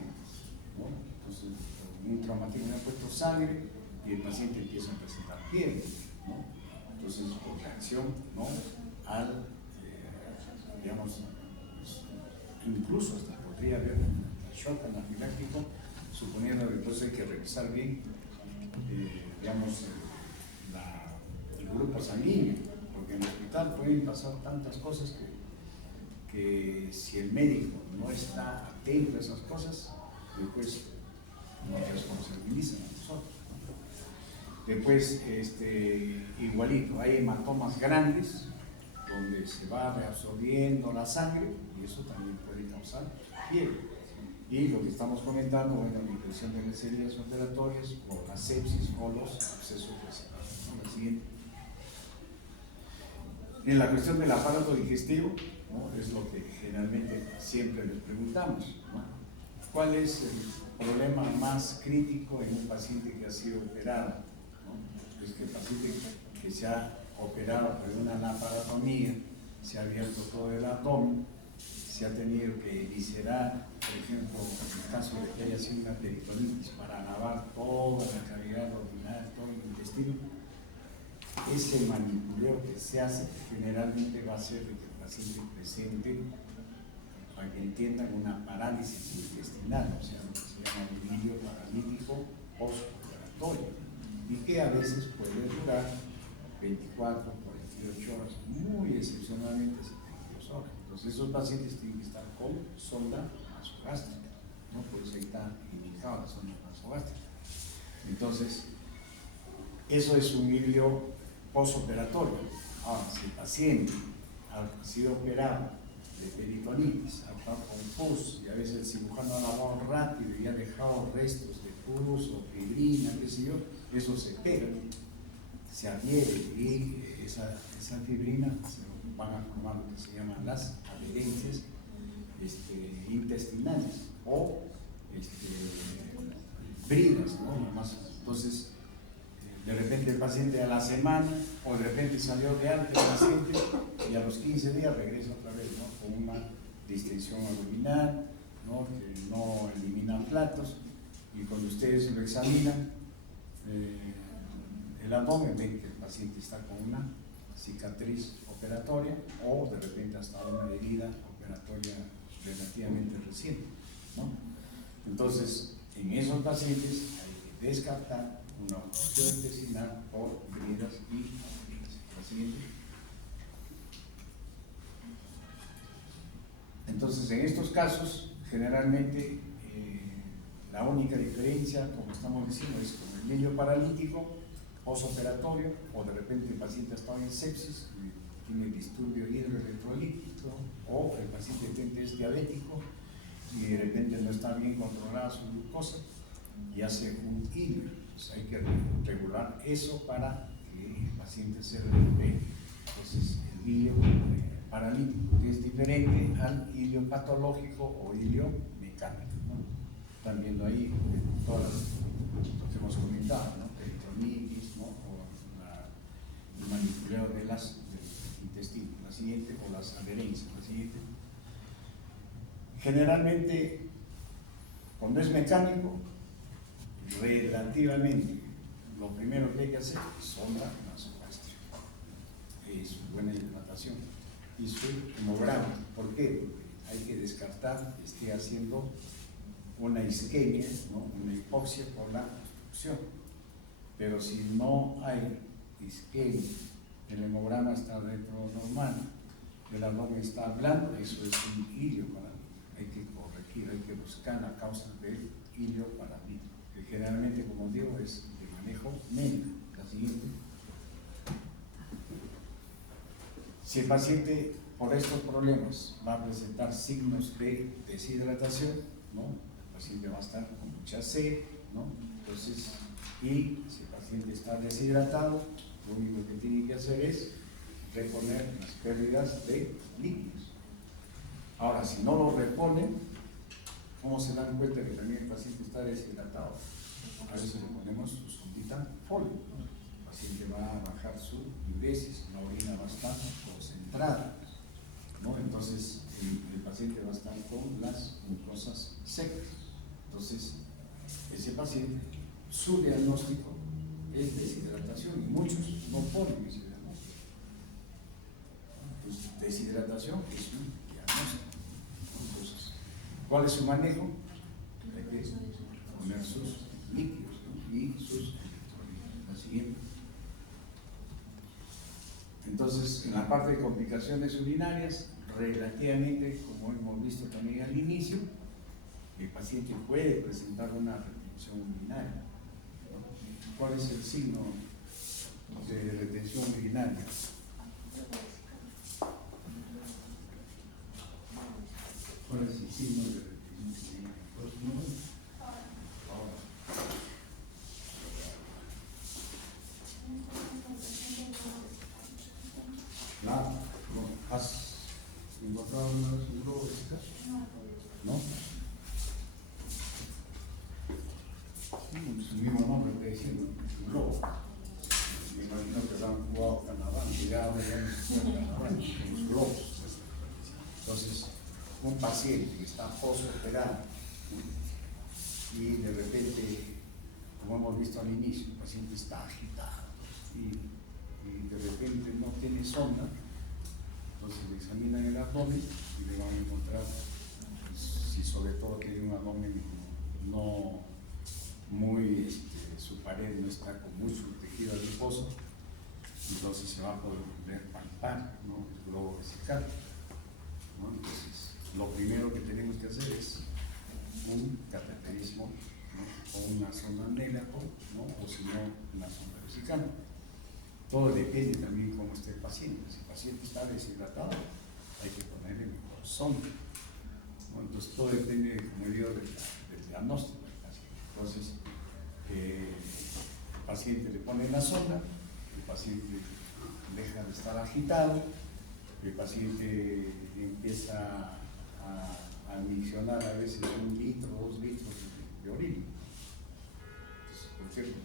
¿no? Entonces un traumatismo le ha puesto sangre y el paciente empieza a presentar fiebre, ¿no? Entonces por reacción, ¿no? Al, digamos, incluso hasta podría haber un shock anafiláctico, suponiendo que entonces hay que revisar bien, digamos, el grupo sanguíneo, porque en el hospital pueden pasar tantas cosas que si el médico no está atento a esas cosas, después nos responsabilizan a nosotros, ¿no? Después, igualito, hay hematomas grandes donde se va reabsorbiendo la sangre y eso también puede causar fiebre. Y lo que estamos comentando, bueno, la infección de las heridas operatorias o la sepsis o los abscesos residuales, ¿no? La siguiente. En la cuestión del aparato digestivo, ¿no? Es lo que generalmente siempre les preguntamos, ¿no? ¿Cuál es el problema más crítico en un paciente que ha sido operado, ¿no? Es que el paciente que se ha operado por una laparotomía, se ha abierto todo el abdomen, se ha tenido que viscerar, por ejemplo, en el caso de que haya sido una peritonitis, para lavar toda la cavidad urinaria, todo el intestino. Ese manipuleo que se hace generalmente va a hacer que el paciente presente, para que entiendan, una parálisis intestinal, o sea, lo que se llama un delirio paralítico postoperatorio, y que a veces puede durar 24, 48 horas, muy excepcionalmente 72 horas. Entonces esos pacientes tienen que estar con sonda nasogástrica, ¿no? Por eso ahí está indicado. complicado la zona nasogástrica. Entonces, eso es un hilio postoperatorio. Ahora, si el paciente ha sido operado de peritonitis, ha estado con pus, y a veces el cirujano ha lavado rápido y ha dejado restos de pus o fibrina, qué sé yo, eso se pega, se adhiere y esa fibrina se van a formar lo que se llaman las adherencias intestinales o bridas, ¿no? Nomás. Entonces, de repente el paciente a la semana o de repente salió de antes el paciente y a los 15 días regresa otra vez, ¿no? Con una distensión abdominal, ¿no? Que no elimina platos, y cuando ustedes lo examinan el abdomen ven que el paciente está con una cicatriz operatoria o de repente hasta una herida operatoria relativamente reciente, ¿no? Entonces, en esos pacientes hay que descartar una obstrucción intestinal por heridas y heridas. La siguiente. Entonces, en estos casos, generalmente la única diferencia, como estamos diciendo, es con el medio paralítico, postoperatorio, o de repente el paciente ha estado en sepsis, tiene disturbio hidroelectrolítico, o el paciente es diabético y de repente no está bien controlada su glucosa y hace un hilio. Entonces hay que regular eso para que el paciente se recupere. Entonces el hilio paralítico es diferente al hilio patológico o hilio mecánico, ¿no? Están viendo ahí todas las que hemos comentado, ¿no? Peritonitis, ¿no? O el manipuleo del intestino. La siguiente, o las adherencias. La siguiente. Generalmente, cuando es mecánico, relativamente, lo primero que hay que hacer es sonda nasogástrica, es buena hidratación y su hemograma. ¿Por qué? Porque hay que descartar que esté haciendo una isquemia, ¿no? Una hipoxia por la obstrucción. Pero si no hay isquemia, el hemograma está dentro normal, el abdomen está blando, eso es un hilio paralítico. Hay que corregir, hay que buscar la causa del hilio paralítico, que generalmente, como digo, es de manejo médico. La siguiente. Si el paciente por estos problemas va a presentar signos de deshidratación, ¿no? El paciente va a estar con mucha sed, ¿no? Entonces, y si el paciente está deshidratado, lo único que tiene que hacer es reponer las pérdidas de líquidos. Ahora, si no lo reponen, ¿cómo se dan cuenta que también el paciente está deshidratado? A veces le ponemos su sondita Foley. El paciente va a bajar su diuresis, la orina va a estar concentrada, ¿no? Entonces el paciente va a estar con las mucosas secas. Entonces, ese paciente, su diagnóstico es deshidratación, y muchos no ponen ese diagnóstico. Pues deshidratación es un diagnóstico. Entonces, ¿cuál es su manejo? Hay que poner sus líquidos, ¿no? Y sus electrolitos. La siguiente. Entonces, en la parte de complicaciones urinarias, relativamente, como hemos visto también al inicio, el paciente puede presentar una retención urinaria. ¿Cuál es el signo de retención urinaria? ¿Cuál es el signo de retención urinaria? Nada, no. ¿Has encontrado un globo de esta? ¿No? Su mismo nombre está diciendo, un globo. Me imagino que han jugado carnaval, llegado ya no se juega carnaval, los globos. Entonces, un paciente que está postoperado y de repente, como hemos visto al inicio, el paciente está agitado y de repente no tiene sonda, entonces le examinan el abdomen y le van a encontrar, si sobre todo tiene un abdomen no muy, su pared no está con mucho tejido adiposo, entonces se va a poder palpar, ¿no? El globo vesical, ¿no? Entonces, lo primero que tenemos que hacer es un cateterismo, ¿no? una sonda Nélaco, ¿no? O si no, una sonda vesicana. Todo depende también cómo esté el paciente. Si el paciente está deshidratado, hay que ponerle mejor sonda, ¿no? Entonces todo depende, como digo, del diagnóstico del paciente. Entonces, el paciente le pone la sonda, el paciente deja de estar agitado, el paciente empieza a miccionar a veces 1 litro, 2 litros de orina. Entonces, por ejemplo,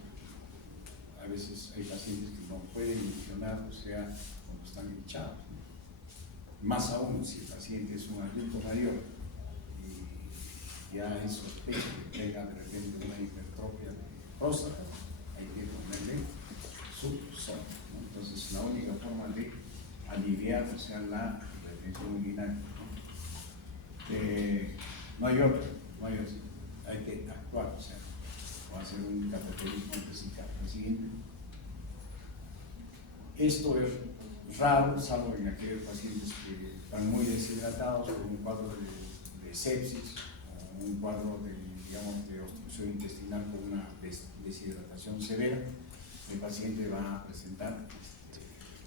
a veces hay pacientes que no pueden miccionar, o sea, cuando están hinchados, ¿no? Más aún si el paciente es un adulto mayor y ya hay sospecha que tenga de repente una hipertrofia de próstata, hay que ponerle su sonda, ¿no? Entonces, la única forma de aliviar, o sea, la retención urinaria, ¿no? No hay otra, hay que actuar, o sea, o hacer un cateterismo vesical. Lo siguiente. Esto es raro, salvo en aquellos pacientes que están muy deshidratados con un cuadro de sepsis o un cuadro de, digamos, de obstrucción intestinal con una deshidratación severa. El paciente va a presentar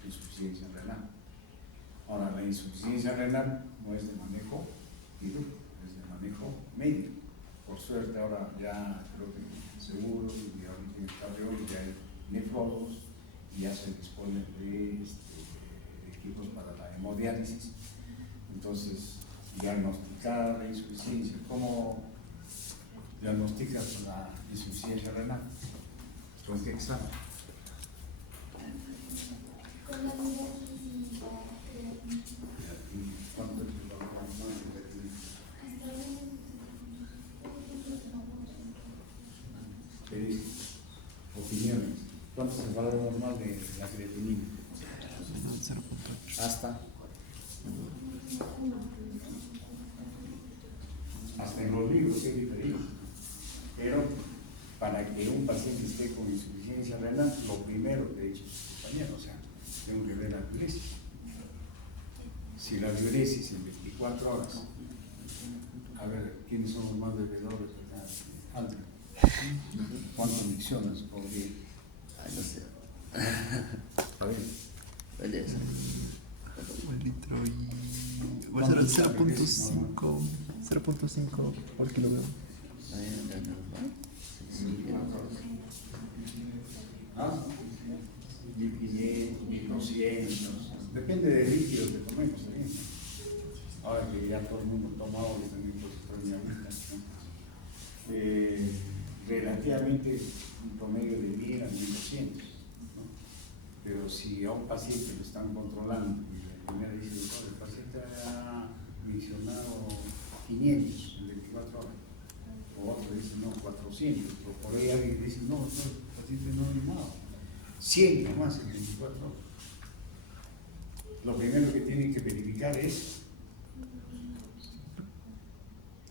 insuficiencia renal. Ahora, la insuficiencia renal no es de manejo quirúrgico, es de manejo médico. Por suerte ahora ya creo que seguros y ahorita en el cardiólogo ya hay nefrólogos y ya se disponen de equipos para la hemodiálisis. Entonces, diagnosticar la insuficiencia. ¿Cómo diagnosticas la insuficiencia renal? ¿Con qué examen? Con la hidrosis y la creatina. ¿Cuánto te va a tomar de creatina? Pediste opiniones. ¿Cuánto es el valor normal de la creatinina? 0.8. Hasta en los libros es diferente. Pero para que un paciente esté con insuficiencia renal, lo primero que he dicho sus compañeros, o sea, tengo que ver la diuresis. Si la diuresis en 24 horas, a ver, ¿quiénes son los más bebedores acá? Aldo. ¿Cuántas micciones por día? Ay, no sé. Está bien. Belleza. 1 litro y... Igual ¿Cuánto 0.5 por kilogramo. Ay, no, no, no. ¿Ah? 1500, 1200, depende de líquidos que tomemos también. Ahora que ya todo el mundo toma agua, yo también pues estoy en agüita, ¿no? Relativamente un promedio de 1000 a 1200, ¿no? Pero si a un paciente lo están controlando y la primera dice, doctor, el paciente ha mencionado 500 en 24 horas, o otro dice, no, 400, o por ahí alguien dice, no, el paciente no ha animado, 100 nomás en 24 horas. Lo primero que tienen que verificar es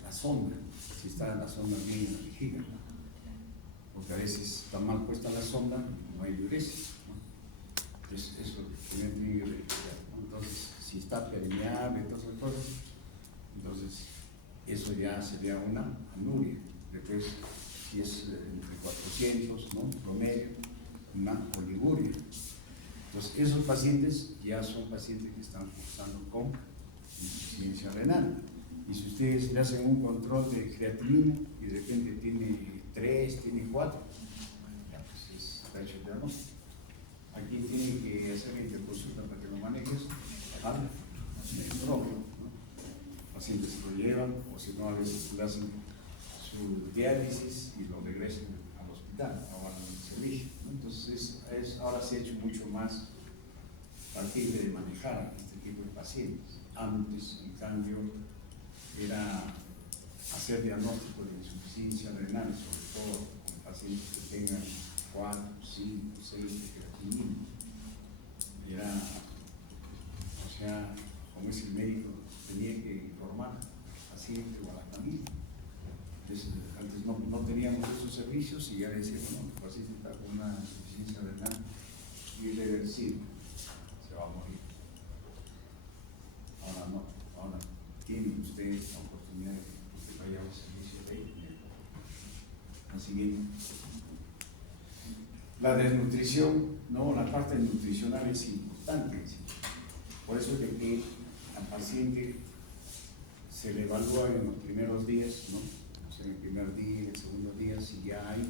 la sonda, si está la sonda bien en la vejiga, ¿no? Porque a veces está mal puesta la sonda, no hay diuresis, ¿no? Entonces, eso también tiene que verificar, ¿no? Entonces, si está permeable, todas esas cosas, entonces eso ya sería una anuria. Después, si es entre 400, ¿no? Promedio, una oliguria. Entonces, esos pacientes ya son pacientes que están cursando con insuficiencia renal. Y si ustedes le hacen un control de creatinina y de repente tiene 3, tiene 4, ya pues está hecho el diagnóstico. Aquí tienen que hacer la interconsulta para que lo manejes al nefrólogo, ¿no? Pacientes se lo llevan o si no a veces le hacen su diálisis y lo regresan al hospital o al servicio, ¿no? Entonces ahora se ha hecho mucho más factible de manejar este tipo de pacientes. Antes, en cambio, era hacer diagnóstico de insuficiencia renal, sobre todo con pacientes que tengan 4, 5, 6 de creatinina. Era, o sea, como es el médico, tenía que informar al paciente o a la familia. Entonces, antes no teníamos esos servicios y ya decía, bueno, el paciente está con una insuficiencia renal irreversible, se va a morir. Ahora no, ahora tiene usted la oportunidad de que vaya a un servicio de La siguiente. La desnutrición, no, la parte nutricional es importante. ¿Sí? Por eso es de que al paciente se le evalúa en los primeros días, ¿no? O sea, en el primer día, en el segundo día, si ya hay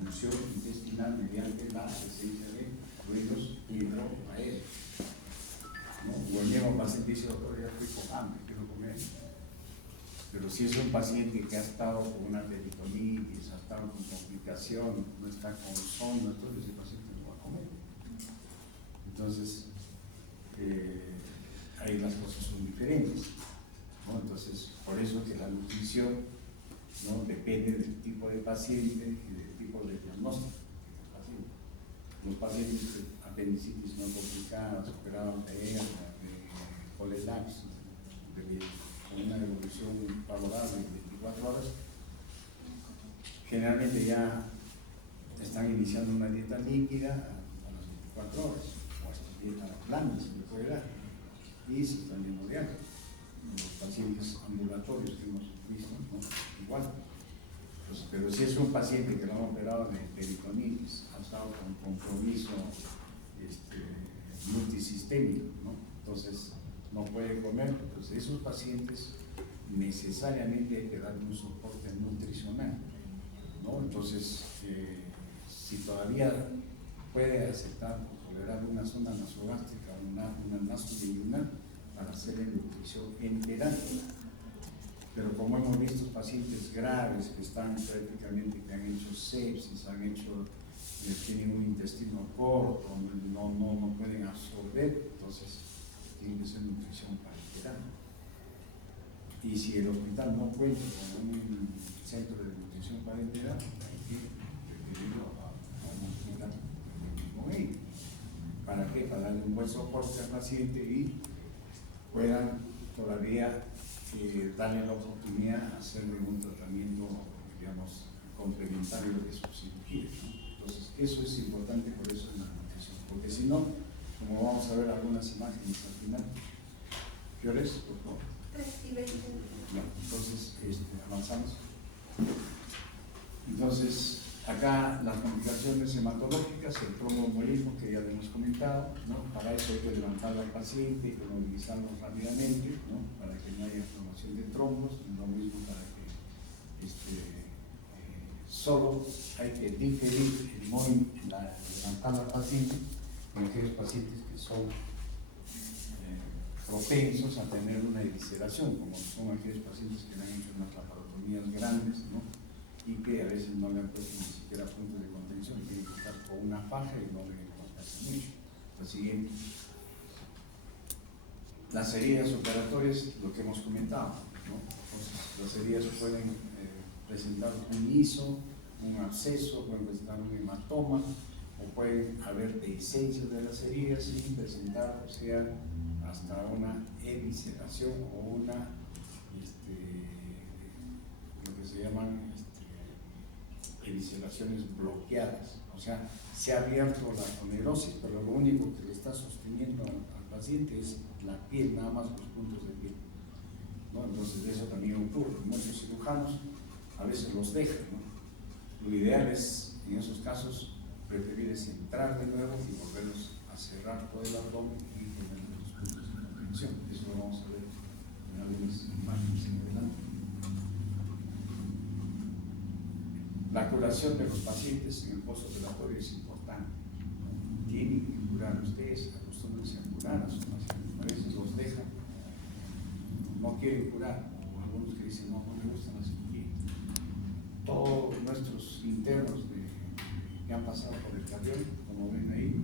función intestinal mediante la presencia de fluidos hidroaéreos. ¿No? O el mismo paciente dice, doctor, ya estoy con hambre, quiero comer. Pero si es un paciente que ha estado con una peritonitis, ha estado con complicación, no está con sonno, entonces el paciente no va a comer. Entonces, ahí las cosas son diferentes, ¿no? Entonces, por eso que la nutrición, ¿no?, depende del tipo de paciente y del tipo de diagnóstico del paciente. Los pacientes de apendicitis no complicadas, operados de hernia, de colelax, con una evolución favorable en 24 horas, generalmente ya están iniciando una dieta líquida a las 24 horas, o hasta dieta blanda, se le puede dar, y se están yendo de alta. Los pacientes ambulatorios que hemos visto, ¿no?, igual. Pues, pero si es un paciente que lo han operado de peritonitis, ha estado con compromiso multisistémico, ¿no?, entonces no puede comer, entonces esos pacientes necesariamente hay que darle un soporte nutricional, ¿no? Entonces, si todavía puede aceptar o tolerar una zona nasogástrica o una nasobiliar para hacerle nutrición enteral. Pero como hemos visto pacientes graves que están prácticamente, que han hecho sepsis, han hecho, tienen un intestino corto, no pueden absorber, entonces tiene que ser nutrición parenteral. Y si el hospital no cuenta con un centro de nutrición parenteral, hay que referirlo a un hospital con ello. ¿Para qué? Para darle un buen soporte al paciente y puedan todavía darle la oportunidad de hacerle un tratamiento, digamos, complementario de su cirugía, ¿no? Entonces, eso es importante, por eso en la nutrición, porque si no, como vamos a ver algunas imágenes al final. ¿Qué hora es, por favor? 3:20. No, entonces, avanzamos. Entonces, acá las complicaciones hematológicas, el tromboembolismo que ya lo hemos comentado, ¿no? Para eso hay que levantar al paciente y movilizarlo rápidamente, ¿no?, para que no haya formación de trombos, lo mismo para que solo hay que diferir el levantar al paciente en aquellos pacientes que son propensos a tener una evisceración, como son aquellos pacientes que le han hecho unas laparotomías grandes, ¿no?, y que a veces no le han puesto ni siquiera puntos de contención, tienen que estar con una faja y no le cortarse mucho. Lo siguiente, las heridas operatorias, lo que hemos comentado, ¿no? Entonces, las heridas pueden presentar un liso, un absceso, pueden presentar un hematoma, o pueden haber dehiscencias de las heridas sin presentar, o sea, hasta una evisceración o una, lo que se llaman evisceraciones bloqueadas, o sea, se ha abierto la tonerosis, pero lo único que le está sosteniendo al paciente es la piel, nada más los puntos de piel, ¿no? Entonces eso también ocurre. Muchos cirujanos a veces los dejan, ¿no? Lo ideal es, en esos casos, preferir es entrar de nuevo y volverlos a cerrar todo el abdomen y poner los puntos de contención. Eso lo vamos a ver en algunas imágenes en adelante. La curación de los pacientes en el postoperatorio es importante, ¿no? Tienen que curar ustedes, acostúmbrense a curar a sus pacientes. A veces los dejan, no quieren curar, o algunos que dicen no me gustan las cirugías. Todos nuestros internos que han pasado por el camión, como ven ahí,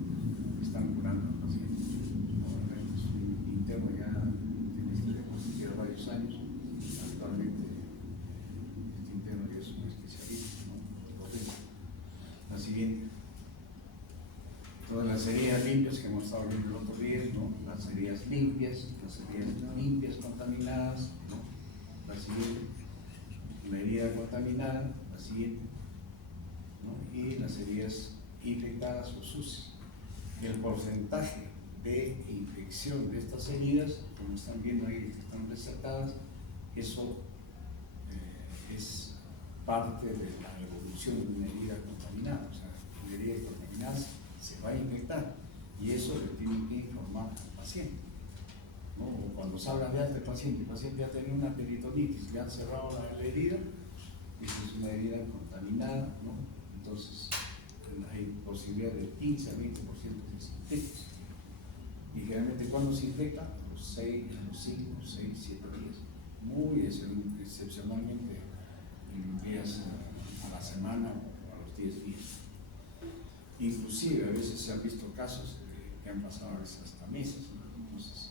están curando al paciente. Es un interno ya tiene este diagnóstico de varios años, actualmente este interno ya es un especialista, ¿no? La siguiente, todas las heridas limpias que hemos estado viendo el otro día, ¿no? Las heridas limpias contaminadas, ¿no? La siguiente, la herida contaminada, la siguiente, ¿no? Y las heridas infectadas o sucias. El porcentaje de infección de estas heridas, como están viendo ahí que están resaltadas, eso es parte de la evolución introducción de una herida contaminada. O sea, la herida contaminada se va a infectar y eso le tienen que informar al paciente, ¿no? O cuando salga de alta el paciente ya ha tenido una peritonitis, le han cerrado la herida, esa es una herida contaminada, ¿no? Entonces hay posibilidad del 15 a 20% de se infecte. Y generalmente cuando se infecta, a los 5, 6, 7 días. Muy excepcionalmente días a la semana o a los 10 días. Inclusive a veces se han visto casos que han pasado a veces hasta meses, ¿no? Entonces,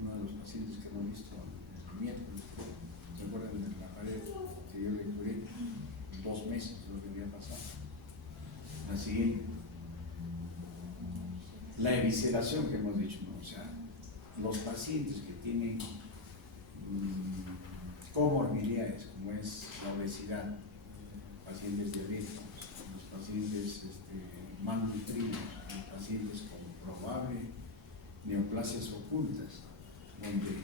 uno de los pacientes que hemos visto el miércoles, ¿se acuerdan de la pared que yo le curé? 2 meses lo que había pasado. La siguiente, la evisceración que hemos dicho, ¿no? O sea, los pacientes que tienen comorbilidades, como es la obesidad, pacientes diabéticos, los pacientes malnutridos, los pacientes con probable neoplasias ocultas, donde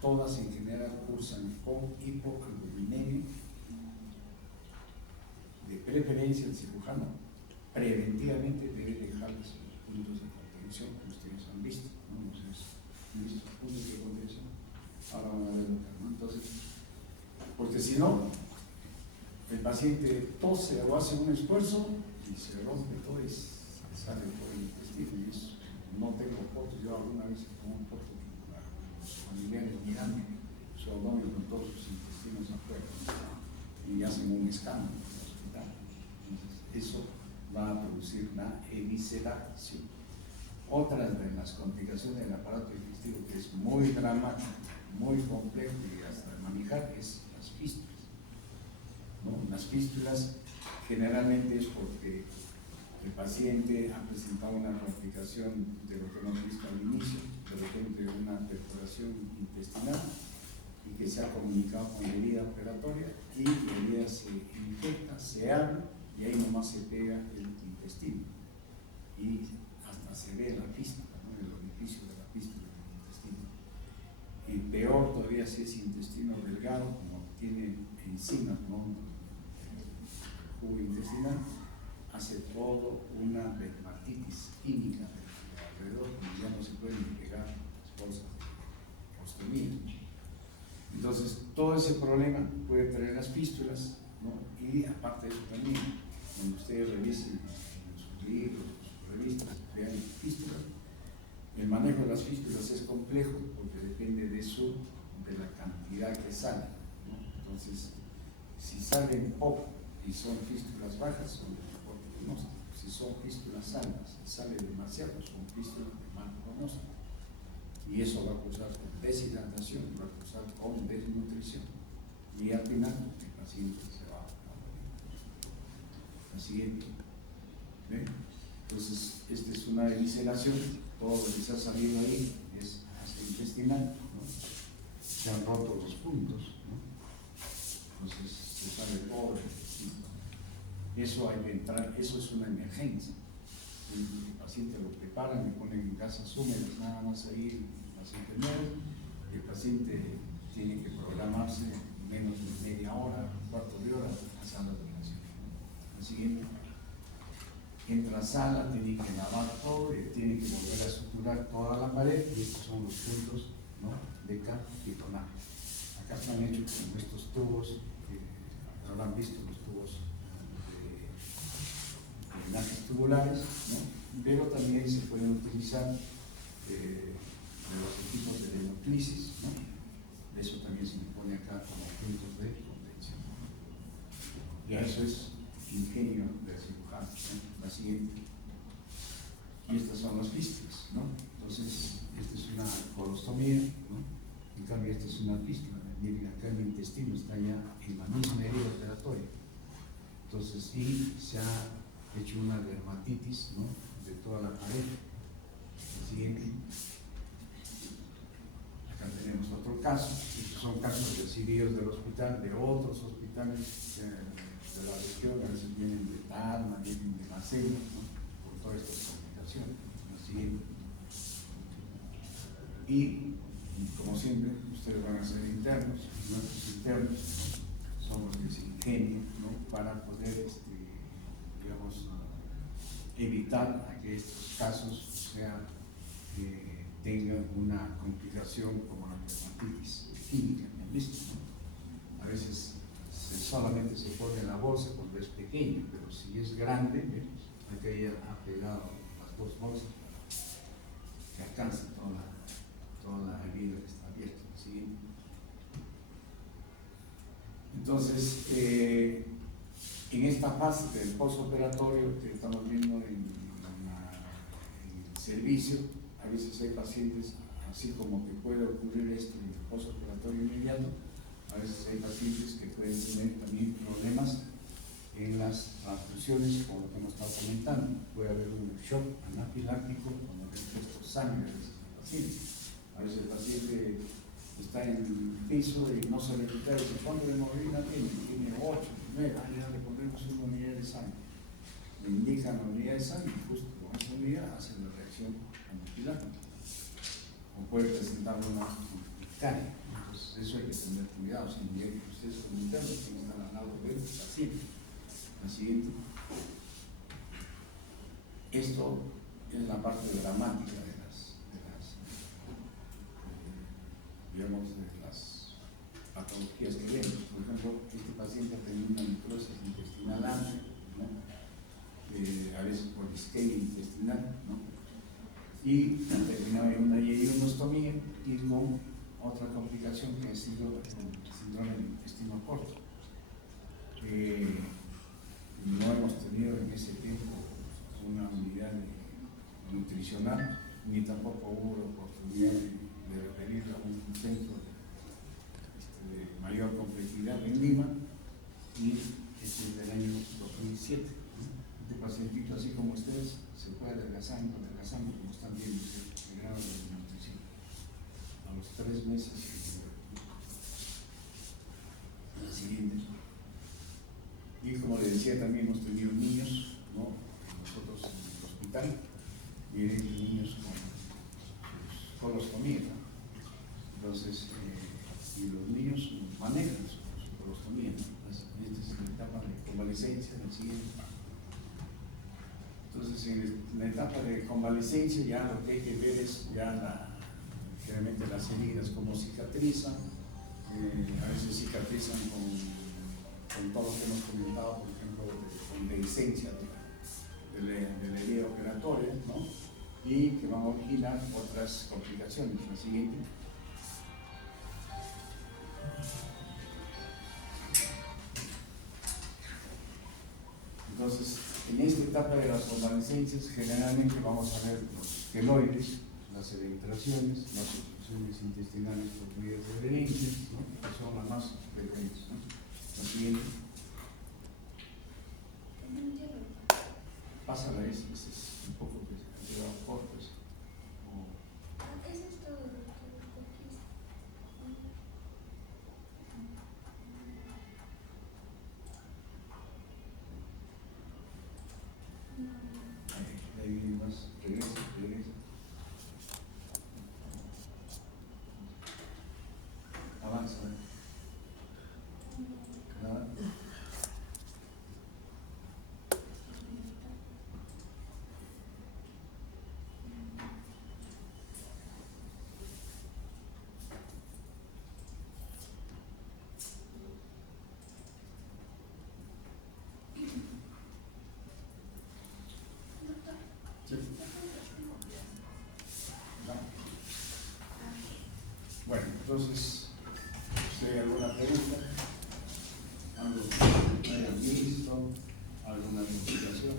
todas en general cursan con hipoalbuminemia, de preferencia el cirujano preventivamente debe dejarles los puntos de contención que ustedes han visto, ¿no? Entonces, ¿listos puntos de contención? Ahora van a verlo acá, ¿no? Entonces, porque si no, el paciente tose o hace un esfuerzo y se rompe todo y se sale por el intestino. Y eso, no tengo fotos, yo alguna vez tengo una foto de los familiares mirando su abdomen con todos sus intestinos afuera y hacen un escándalo en el hospital. Entonces, eso va a producir una evisceración. Otras de las complicaciones del aparato digestivo que es muy dramático, muy complejo y hasta de manejar es las fístulas, ¿no? Las fístulas generalmente es porque el paciente ha presentado una complicación de lo que hemos visto al inicio, de repente una perforación intestinal y que se ha comunicado con la herida operatoria y la herida se infecta, se abre y ahí nomás se pega el intestino y hasta se ve la fístula, ¿no? El orificio de la fístula del intestino. Y peor todavía si es intestino delgado, como tiene enzimas, ¿no? El jugo intestinal, hace todo una dermatitis química alrededor, y ya no se pueden pegar las bolsas de ostomía. Entonces, todo ese problema puede traer las fístulas, ¿no? Y aparte de eso también, cuando ustedes revisen en sus libros, en sus revistas, vean fístulas, el manejo de las fístulas es complejo porque depende de la cantidad que sale, ¿no? Entonces, si salen poco y son fístulas bajas, son de mejor pronóstico. Si son fístulas altas y sale demasiado, son fístulas de mal pronóstico. Y eso va a causar con deshidratación, va a causar con desnutrición. Y al final, el paciente se va a morir. La siguiente. ¿Ven? Entonces, esta es una evisceración. Todo lo que se ha salido ahí es intestinal, ¿no? Se han roto los puntos, ¿no? Entonces, se sale todo el intestino. Eso hay que entrar, eso es una emergencia. El paciente lo preparan, le ponen en gasas húmedas, nada más ahí las enfermeras, y el paciente tiene que programarse menos de media hora, un cuarto de hora a sala de operación. La siguiente, entra a sala, tiene que lavar todo y tiene que volver a suturar toda la pared, y estos son los puntos, ¿no? De capitonaje. Acá están hechos con estos tubos, que habrán visto los tubos de drenajes tubulares, ¿no? Pero también se pueden utilizar de los equipos de hemoclisis, ¿no? Eso también se le pone acá como puntos de contención. Y eso es ingenio del cirujano, ¿no? La siguiente. Y estas son las fístulas, ¿no? Entonces, esta es una colostomía, ¿no? En cambio, esta es una fístula. Miren, acá el intestino está ya en la misma herida operatoria. Entonces, y se ha hecho una dermatitis, ¿no? De toda la pared. El siguiente. Acá tenemos otro caso. Estos son casos recibidos del hospital, de otros hospitales de la región. A veces vienen de Tarma, vienen de Maceió, ¿no? Por todas estas complicaciones. El siguiente. Y como siempre, ustedes van a ser internos. Nuestros internos son los que se ingenian, ¿no? Para poder, digamos, evitar a que estos casos, o sea, tengan una complicación como la dermatitis química, ¿me han visto? ¿No? A veces solamente se pone en la bolsa cuando es pequeño, pero si es grande, hay que ir apegado las dos bolsas para que alcance toda la herida que está abierta. ¿Sí? Entonces, en esta fase del postoperatorio que estamos viendo en el servicio, a veces hay pacientes, así como que puede ocurrir esto en el postoperatorio inmediato, a veces hay pacientes que pueden tener también problemas en las transfusiones, como lo que hemos estado comentando. Puede haber un shock anafiláctico cuando hay puesto sangre a veces al paciente. A veces el paciente está en el piso y no se le quita, dice, ¿cuánto de hemoglobina tiene? Tiene 8, 9, ya le pondremos una unidad de sangre. Le indican la unidad de sangre y justo con esa unidad hacen la reacción anafiláctica. O puede presentar una urticaria. Entonces eso hay que tener cuidado, sin que ustedes como internos tienen que estar al lado del paciente. La siguiente. Esto es la parte dramática de las patologías que vemos. Por ejemplo, este paciente ha tenido una necrosis intestinal amplia, ¿no? A veces por isquemia intestinal, ¿no? Y ha terminado en una yeyonostomía y con otra complicación que ha sido el síndrome del intestino corto. No hemos tenido en ese tiempo una unidad nutricional, ni tampoco hubo la oportunidad de referir a un centro de mayor complejidad en Lima, y este es del año 2007. Este pacientito, así como ustedes, se fue adelgazando, como están viendo el grado de nutrición. A los 3 meses, la siguiente. Y como les decía, también hemos tenido niños, ¿no? Nosotros en el hospital, vienen niños con colostomía, ¿no? Entonces, y los niños manejan su colostomía, ¿no? Esta es la etapa de convalecencia, la siguiente. Entonces, en la etapa de convalecencia ya lo que hay que ver es ya generalmente las heridas, cómo cicatrizan, a veces cicatrizan con todo lo que hemos comentado, por ejemplo, con dehiscencia de la herida operatoria, ¿no? Y que van a originar otras complicaciones. La siguiente. Entonces, en esta etapa de las convalecencias, generalmente vamos a ver los queloides, las eventraciones, las obstrucciones intestinales por vías de adherencia, ¿no? Que son las más frecuentes, ¿no? La siguiente. Pásala, ese es un poco que se ha quedado corto. Eso es todo lo que Ahí viene más, regresa. Avanza, ¿eh? Nada. Sí. No. Bueno, entonces, ¿hay alguna pregunta? ¿Algo que hayan visto? ¿Alguna investigación?